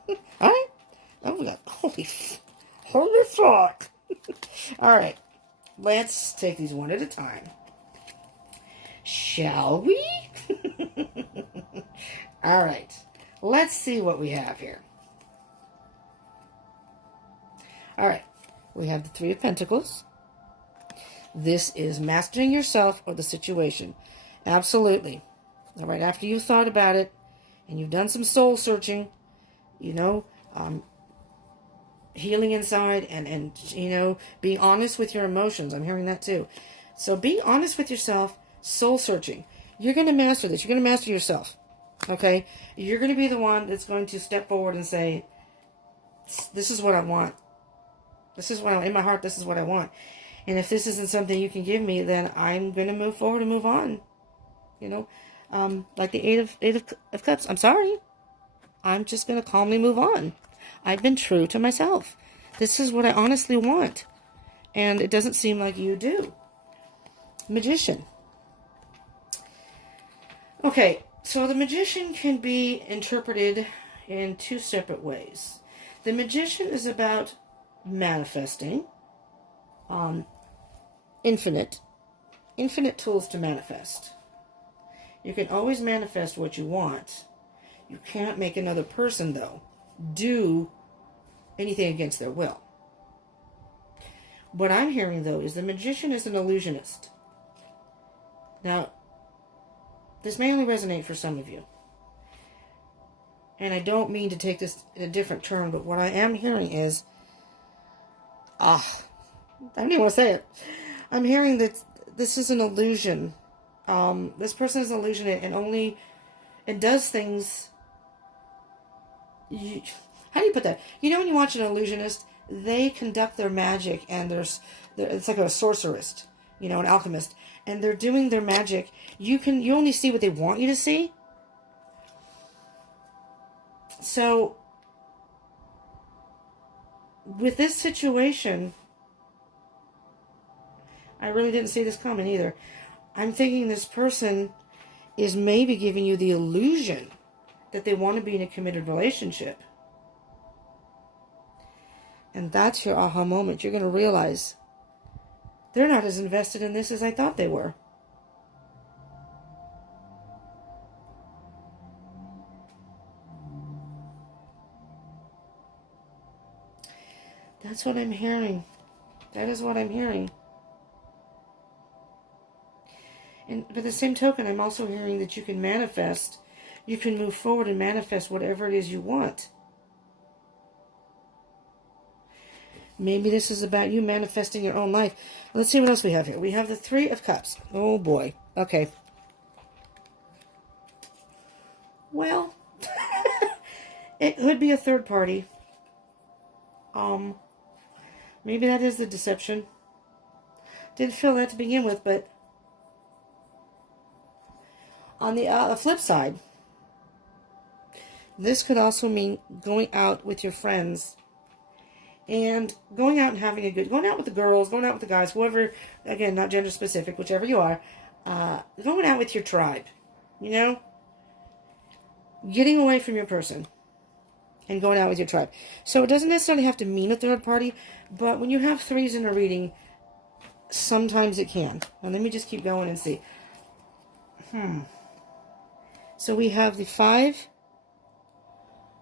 All right. Oh, we got holy fuck. All right. Let's take these one at a time. Shall we? All right. Let's see what we have here. All right. We have the Three of Pentacles. This is mastering yourself or the situation. Absolutely. All right. After you've thought about it and you've done some soul searching, you know, healing inside and you know, being honest with your emotions. I'm hearing that too. So being honest with yourself, soul searching. You're going to master this. You're going to master yourself. Okay? You're going to be the one that's going to step forward and say, this is what I want. This is what in my heart, this is what I want. And if this isn't something you can give me, then I'm going to move forward and move on. You know? Like the Eight of Cups. I'm sorry. I'm just going to calmly move on. I've been true to myself. This is what I honestly want. And it doesn't seem like you do. Magician. Okay, so the Magician can be interpreted in two separate ways. The Magician is about manifesting. Infinite tools to manifest. You can always manifest what you want. You can't make another person, though, do anything against their will. What I'm hearing, though, is the Magician is an illusionist. Now, this may only resonate for some of you. And I don't mean to take this in a different turn, but what I am hearing is, I don't even want to say it. I'm hearing that this is an illusion. This person is an illusionist and does things. How do you put that? You know when you watch an illusionist, they conduct their magic and it's like a sorceress, you know, an alchemist, and they're doing their magic. You only see what they want you to see. So with this situation, I really didn't see this coming either. I'm thinking this person is maybe giving you the illusion that they want to be in a committed relationship. And that's your aha moment. You're going to realize they're not as invested in this as I thought they were. That's what I'm hearing. That is what I'm hearing. And by the same token, I'm also hearing that you can manifest. You can move forward and manifest whatever it is you want. Maybe this is about you manifesting your own life. Let's see what else we have here. We have the Three of Cups. Oh, boy. Okay. Well, it could be a third party. Maybe that is the deception. Didn't feel that to begin with, but on the flip side, this could also mean going out with your friends and going out and having going out with the girls, going out with the guys, whoever, again, not gender specific, whichever you are, going out with your tribe, you know, getting away from your person and going out with your tribe. So it doesn't necessarily have to mean a third party, but when you have threes in a reading, sometimes it can. Now let me just keep going and see. So we have the Five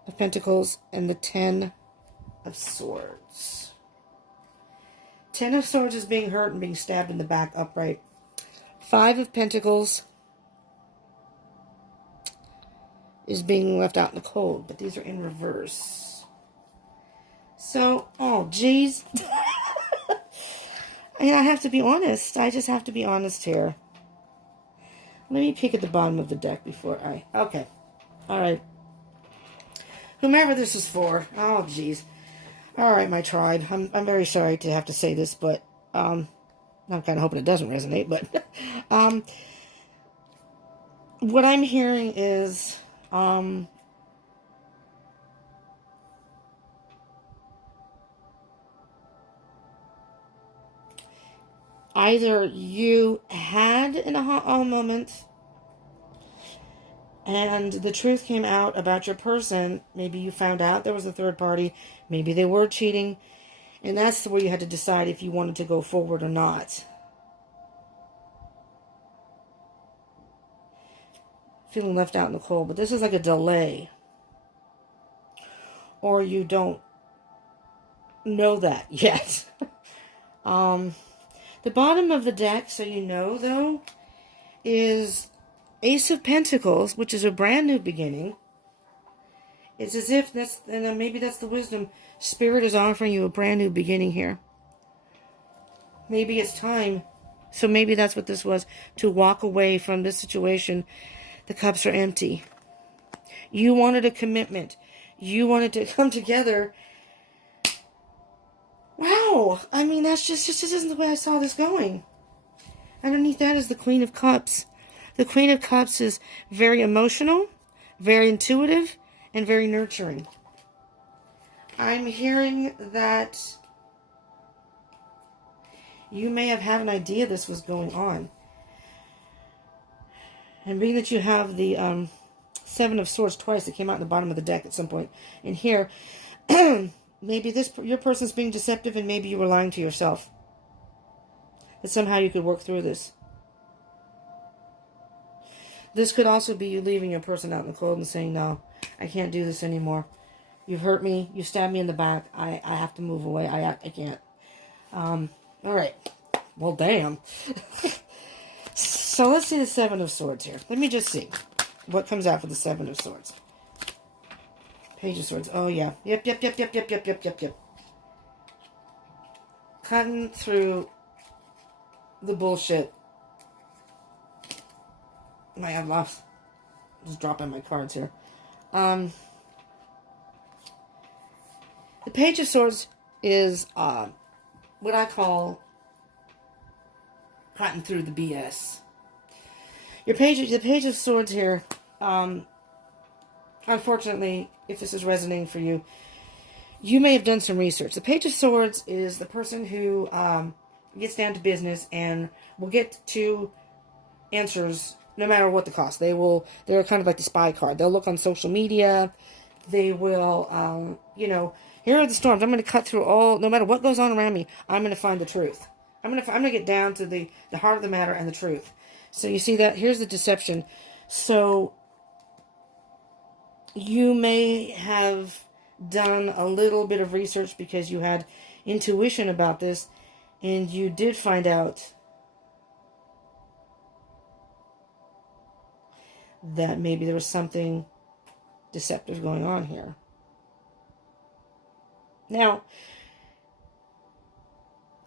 of Pentacles and the Ten of Swords. Ten of Swords is being hurt and being stabbed in the back upright. Five of Pentacles is being left out in the cold, but these are in reverse. So, oh, geez. I have to be honest. I just have to be honest here. Let me peek at the bottom of the deck before okay. All right. Whomever this is for. Oh, geez. All right, my tribe. I'm very sorry to have to say this, but I'm kind of hoping it doesn't resonate. But what I'm hearing is either you had an aha moment and the truth came out about your person. Maybe you found out there was a third party. Maybe they were cheating. And that's where you had to decide if you wanted to go forward or not. Feeling left out in the cold. But this is like a delay. Or you don't know that yet. The bottom of the deck, so you know, though, is Ace of Pentacles, which is a brand new beginning. It's as if that's, and maybe that's the wisdom. Spirit is offering you a brand new beginning here. Maybe it's time. So maybe that's what this was, to walk away from this situation. The cups are empty. You wanted a commitment. You wanted to come together. Wow. I mean, that's just isn't the way I saw this going. Underneath that is the Queen of Cups. The Queen of Cups is very emotional, very intuitive, and very nurturing. I'm hearing that you may have had an idea this was going on. And being that you have the Seven of Swords twice, it came out in the bottom of the deck at some point. And here, maybe your person's being deceptive, and maybe you were lying to yourself. That somehow you could work through this. This could also be you leaving your person out in the cold and saying, no, I can't do this anymore. You've hurt me. You stabbed me in the back. I have to move away. I can't. All right. Well, damn. So let's see the Seven of Swords here. Let me just see what comes out for the Seven of Swords. Page of Swords. Oh, yeah. Yep. Cutting through the bullshit. I've lost. Just dropping my cards here. The Page of Swords is what I call cutting through the BS. The Page of Swords here, unfortunately, if this is resonating for you, you may have done some research. The Page of Swords is the person who gets down to business and will get to answers no matter what the cost. They're kind of like the spy card. They'll look on social media. They will, here are the storms. I'm going to cut through no matter what goes on around me, I'm going to find the truth. I'm going to get down to the heart of the matter and the truth. So you see that? Here's the deception. So you may have done a little bit of research because you had intuition about this, and you did find out that maybe there was something deceptive going on here. Now,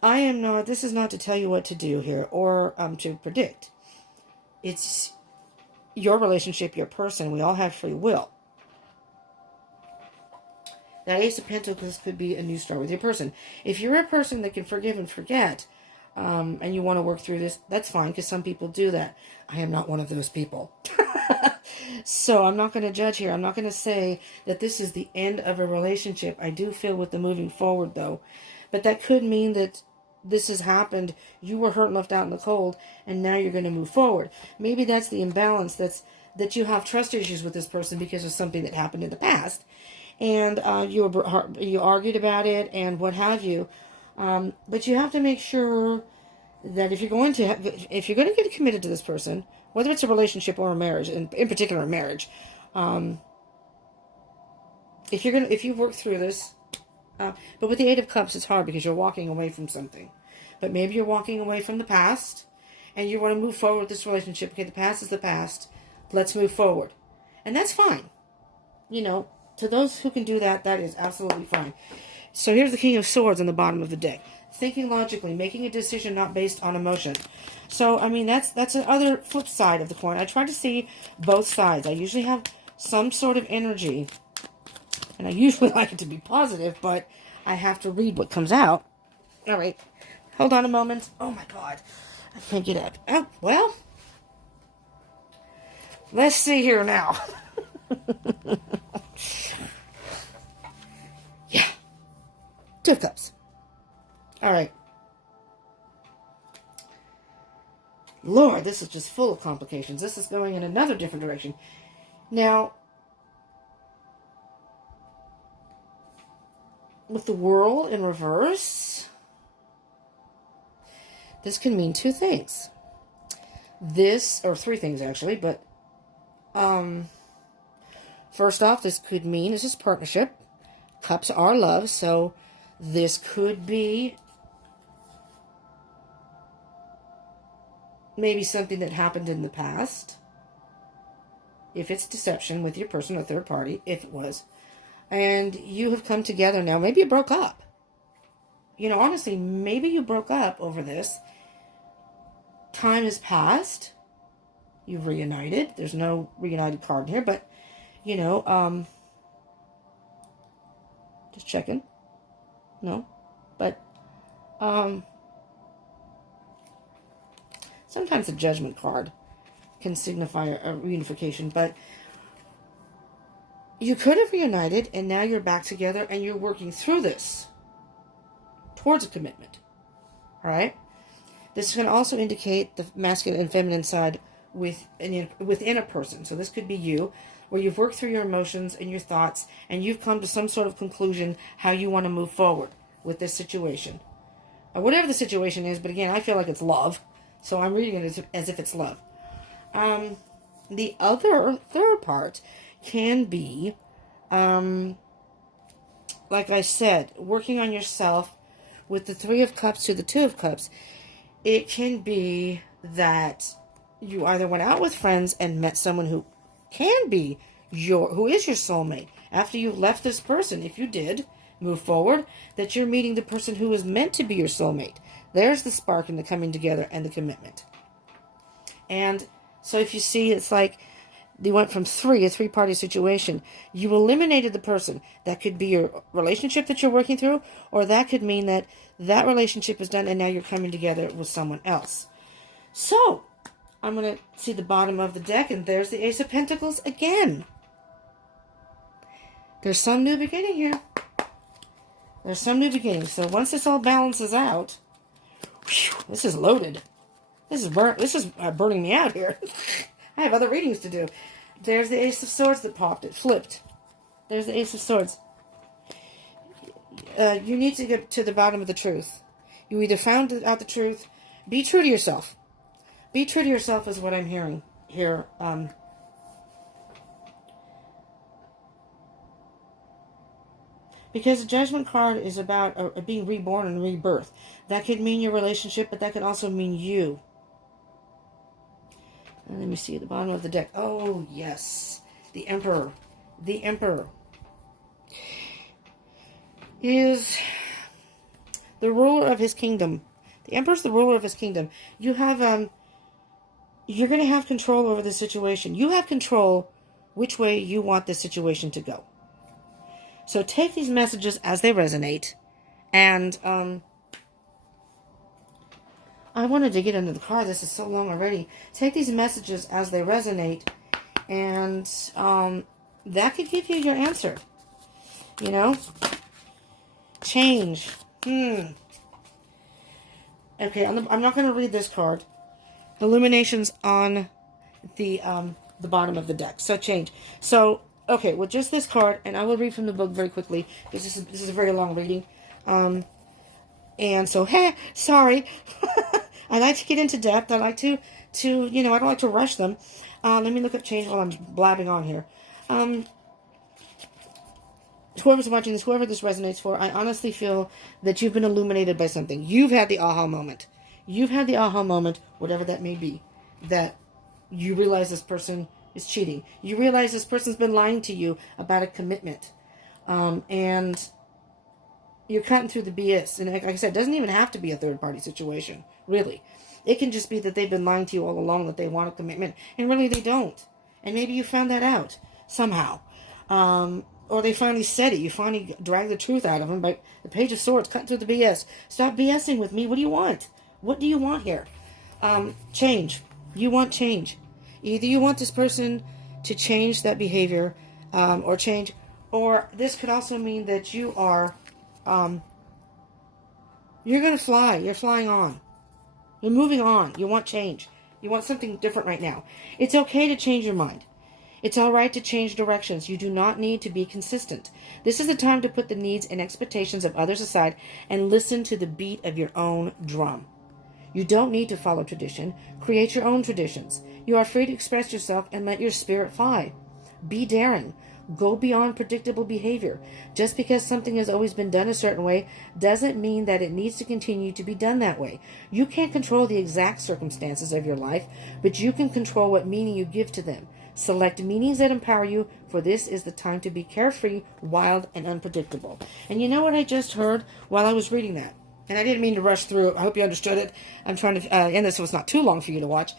this is not to tell you what to do here or to predict. It's your relationship, your person. We all have free will. That Ace of Pentacles could be a new start with your person. If you're a person that can forgive and forget, and you want to work through this, that's fine, because some people do that. I am not one of those people. So I'm not going to judge here. I'm not going to say that this is the end of a relationship. I do feel with the moving forward, though. But that could mean that this has happened. You were hurt and left out in the cold, and now you're going to move forward. Maybe that's the imbalance. That you have trust issues with this person because of something that happened in the past. And you argued about it and what have you. But you have to make sure that if you're going to get committed to this person, whether it's a relationship or a marriage, in particular a marriage, if you work through this, but with the Eight of Cups, it's hard because you're walking away from something. But maybe you're walking away from the past, and you want to move forward with this relationship. Okay, the past is the past. Let's move forward, and that's fine. To those who can do that, that is absolutely fine. So here's the King of Swords on the bottom of the deck. Thinking logically, making a decision not based on emotion. So, that's another flip side of the coin. I try to see both sides. I usually have some sort of energy, and I usually like it to be positive, but I have to read what comes out. All right. Hold on a moment. Oh, my God. I can't get up. Oh, well. Let's see here now. Yeah. Two of Cups. All right. Lord, this is just full of complications. This is going in another different direction. Now, with the World in reverse, this can mean two things. This, or three things actually, but first off, this could mean this is partnership. Cups are love, so this could be maybe something that happened in the past. If it's deception with your person or third party, if it was, and you have come together now, maybe you broke up. You know, honestly, maybe you broke up over this. Time has passed. You've reunited. There's no reunited card in here, but, you know, just checking. No, but, sometimes a judgment card can signify a reunification, but you could have reunited and now you're back together and you're working through this towards a commitment. All right? This can also indicate the masculine and feminine side within a person. So this could be you, where you've worked through your emotions and your thoughts and you've come to some sort of conclusion how you want to move forward with this situation. Or whatever the situation is, but again, I feel like it's love. So I'm reading it as if it's love. The other third part can be, like I said, working on yourself with the Three of Cups to the Two of Cups. It can be that you either went out with friends and met someone who can be who is your soulmate. After you've left this person, if you did move forward, that you're meeting the person who is meant to be your soulmate. There's the spark in the coming together and the commitment. And so if you see, it's like you went from a three-party situation. You eliminated the person. That could be your relationship that you're working through, or that could mean that that relationship is done and now you're coming together with someone else. So, I'm going to see the bottom of the deck, and there's the Ace of Pentacles again. There's some new beginning here. There's some new beginning. So once this all balances out, whew, this is loaded. This is burning me out here. I have other readings to do. There's the Ace of Swords that popped. It flipped. There's the Ace of Swords. You need to get to the bottom of the truth. You either found out the truth. Be true to yourself. Be true to yourself is what I'm hearing here. Because the Judgment card is about being reborn and rebirth. That could mean your relationship, but that could also mean you. Let me see at the bottom of the deck. Oh, yes. The Emperor. The Emperor is the ruler of his kingdom. The Emperor's the ruler of his kingdom. You have, you're going to have control over the situation. You have control which way you want this situation to go. So take these messages as they resonate. And, I wanted to get into the card. This is so long already. Take these messages as they resonate, and that could give you your answer. You know? Change. Okay, I'm not going to read this card. Illuminations on the bottom of the deck. So change. So, okay, with just this card, and I will read from the book very quickly, because this is a very long reading. And so, hey, sorry. I like to get into depth. I like to you know, I don't like to rush them. Let me look up change while I'm blabbing on here. Whoever's watching this, whoever this resonates for, I honestly feel that you've been illuminated by something. You've had the aha moment. You've had the aha moment, whatever that may be, that you realize this person is cheating. You realize this person's been lying to you about a commitment. And you're cutting through the BS. And like I said, it doesn't even have to be a third-party situation, really. It can just be that they've been lying to you all along, that they want a commitment, and really they don't. And maybe you found that out somehow. Or they finally said it. You finally dragged the truth out of them. But the Page of Swords, cutting through the BS. Stop BSing with me. What do you want? What do you want here? Change. You want change. Either you want this person to change that behavior, or change, or this could also mean that you are, you're going to fly. You're flying on. You're moving on. You want change. You want something different right now. It's okay to change your mind. It's all right to change directions. You do not need to be consistent. This is the time to put the needs and expectations of others aside and listen to the beat of your own drum. You don't need to follow tradition. Create your own traditions. You are free to express yourself and let your spirit fly. Be daring. Go beyond predictable behavior. Just because something has always been done a certain way doesn't mean that it needs to continue to be done that way. You can't control the exact circumstances of your life, but you can control what meaning you give to them. Select meanings that empower you, for this is the time to be carefree, wild, and unpredictable. And you know what I just heard while I was reading that? And I didn't mean to rush through it. I hope you understood it. I'm trying to end this so it's not too long for you to watch.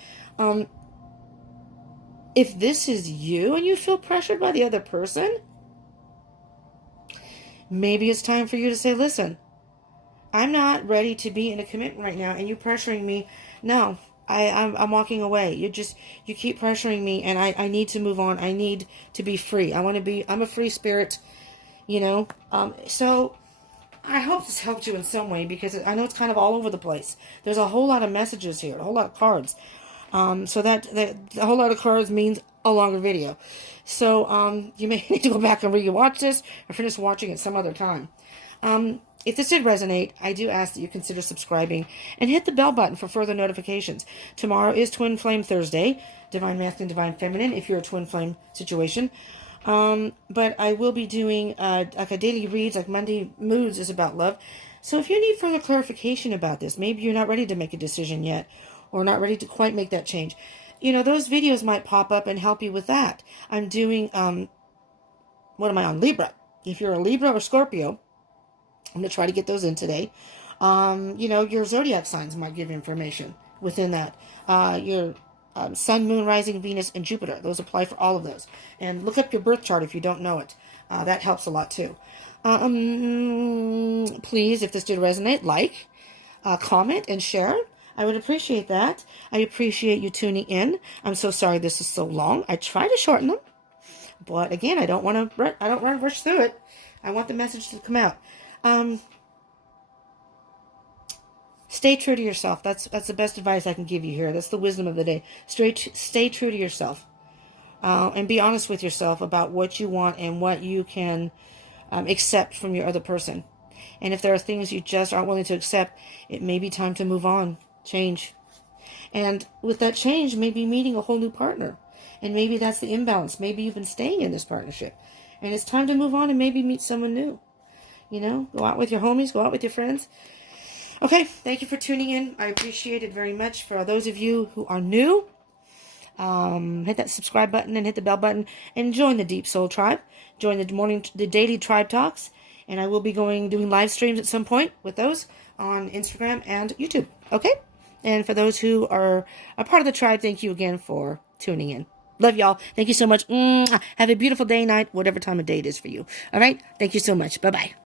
If this is you and you feel pressured by the other person, maybe it's time for you to say, listen, I'm not ready to be in a commitment right now, and you pressuring me. No, I'm walking away. You keep pressuring me, and I need to move on. I need to be free. I'm a free spirit, so I hope this helped you in some way, because I know it's kind of all over the place. There's a whole lot of messages here, a whole lot of cards. So that a whole lot of cards means a longer video. So you may need to go back and re-watch this or finish watching it some other time. If this did resonate, I do ask that you consider subscribing and hit the bell button for further notifications. Tomorrow is Twin Flame Thursday, Divine Masculine, Divine Feminine, if you're a twin flame situation. But I will be doing like a daily reads, like Monday Moods is about love. So if you need further clarification about this, maybe you're not ready to make a decision yet, or not ready to quite make that change, those videos might pop up and help you with that. I'm doing, what am I on? Libra. If you're a Libra or Scorpio, I'm going to try to get those in today. Your zodiac signs might give information within that. Your Sun, Moon, Rising, Venus, and Jupiter. Those apply for all of those. And look up your birth chart if you don't know it. That helps a lot too. Please, if this did resonate, like, comment, and share. I would appreciate that. I appreciate you tuning in. I'm so sorry this is so long. I try to shorten them, but again, I don't want to rush through it. I want the message to come out. Stay true to yourself. That's the best advice I can give you here. That's the wisdom of the day. Stay true to yourself, and be honest with yourself about what you want and what you can accept from your other person. And if there are things you just aren't willing to accept, it may be time to move on, change. And with that change, maybe meeting a whole new partner. And maybe that's the imbalance. Maybe you've been staying in this partnership, and it's time to move on and maybe meet someone new. Go out with your homies, go out with your friends. Okay, thank you for tuning in. I appreciate it very much. For those of you who are new, hit that subscribe button and hit the bell button and join the Deep Soul Tribe. Join the daily Tribe Talks. And I will be doing live streams at some point with those on Instagram and YouTube. Okay? And for those who are a part of the tribe, thank you again for tuning in. Love y'all. Thank you so much. Have a beautiful day, night, whatever time of day it is for you. All right? Thank you so much. Bye-bye.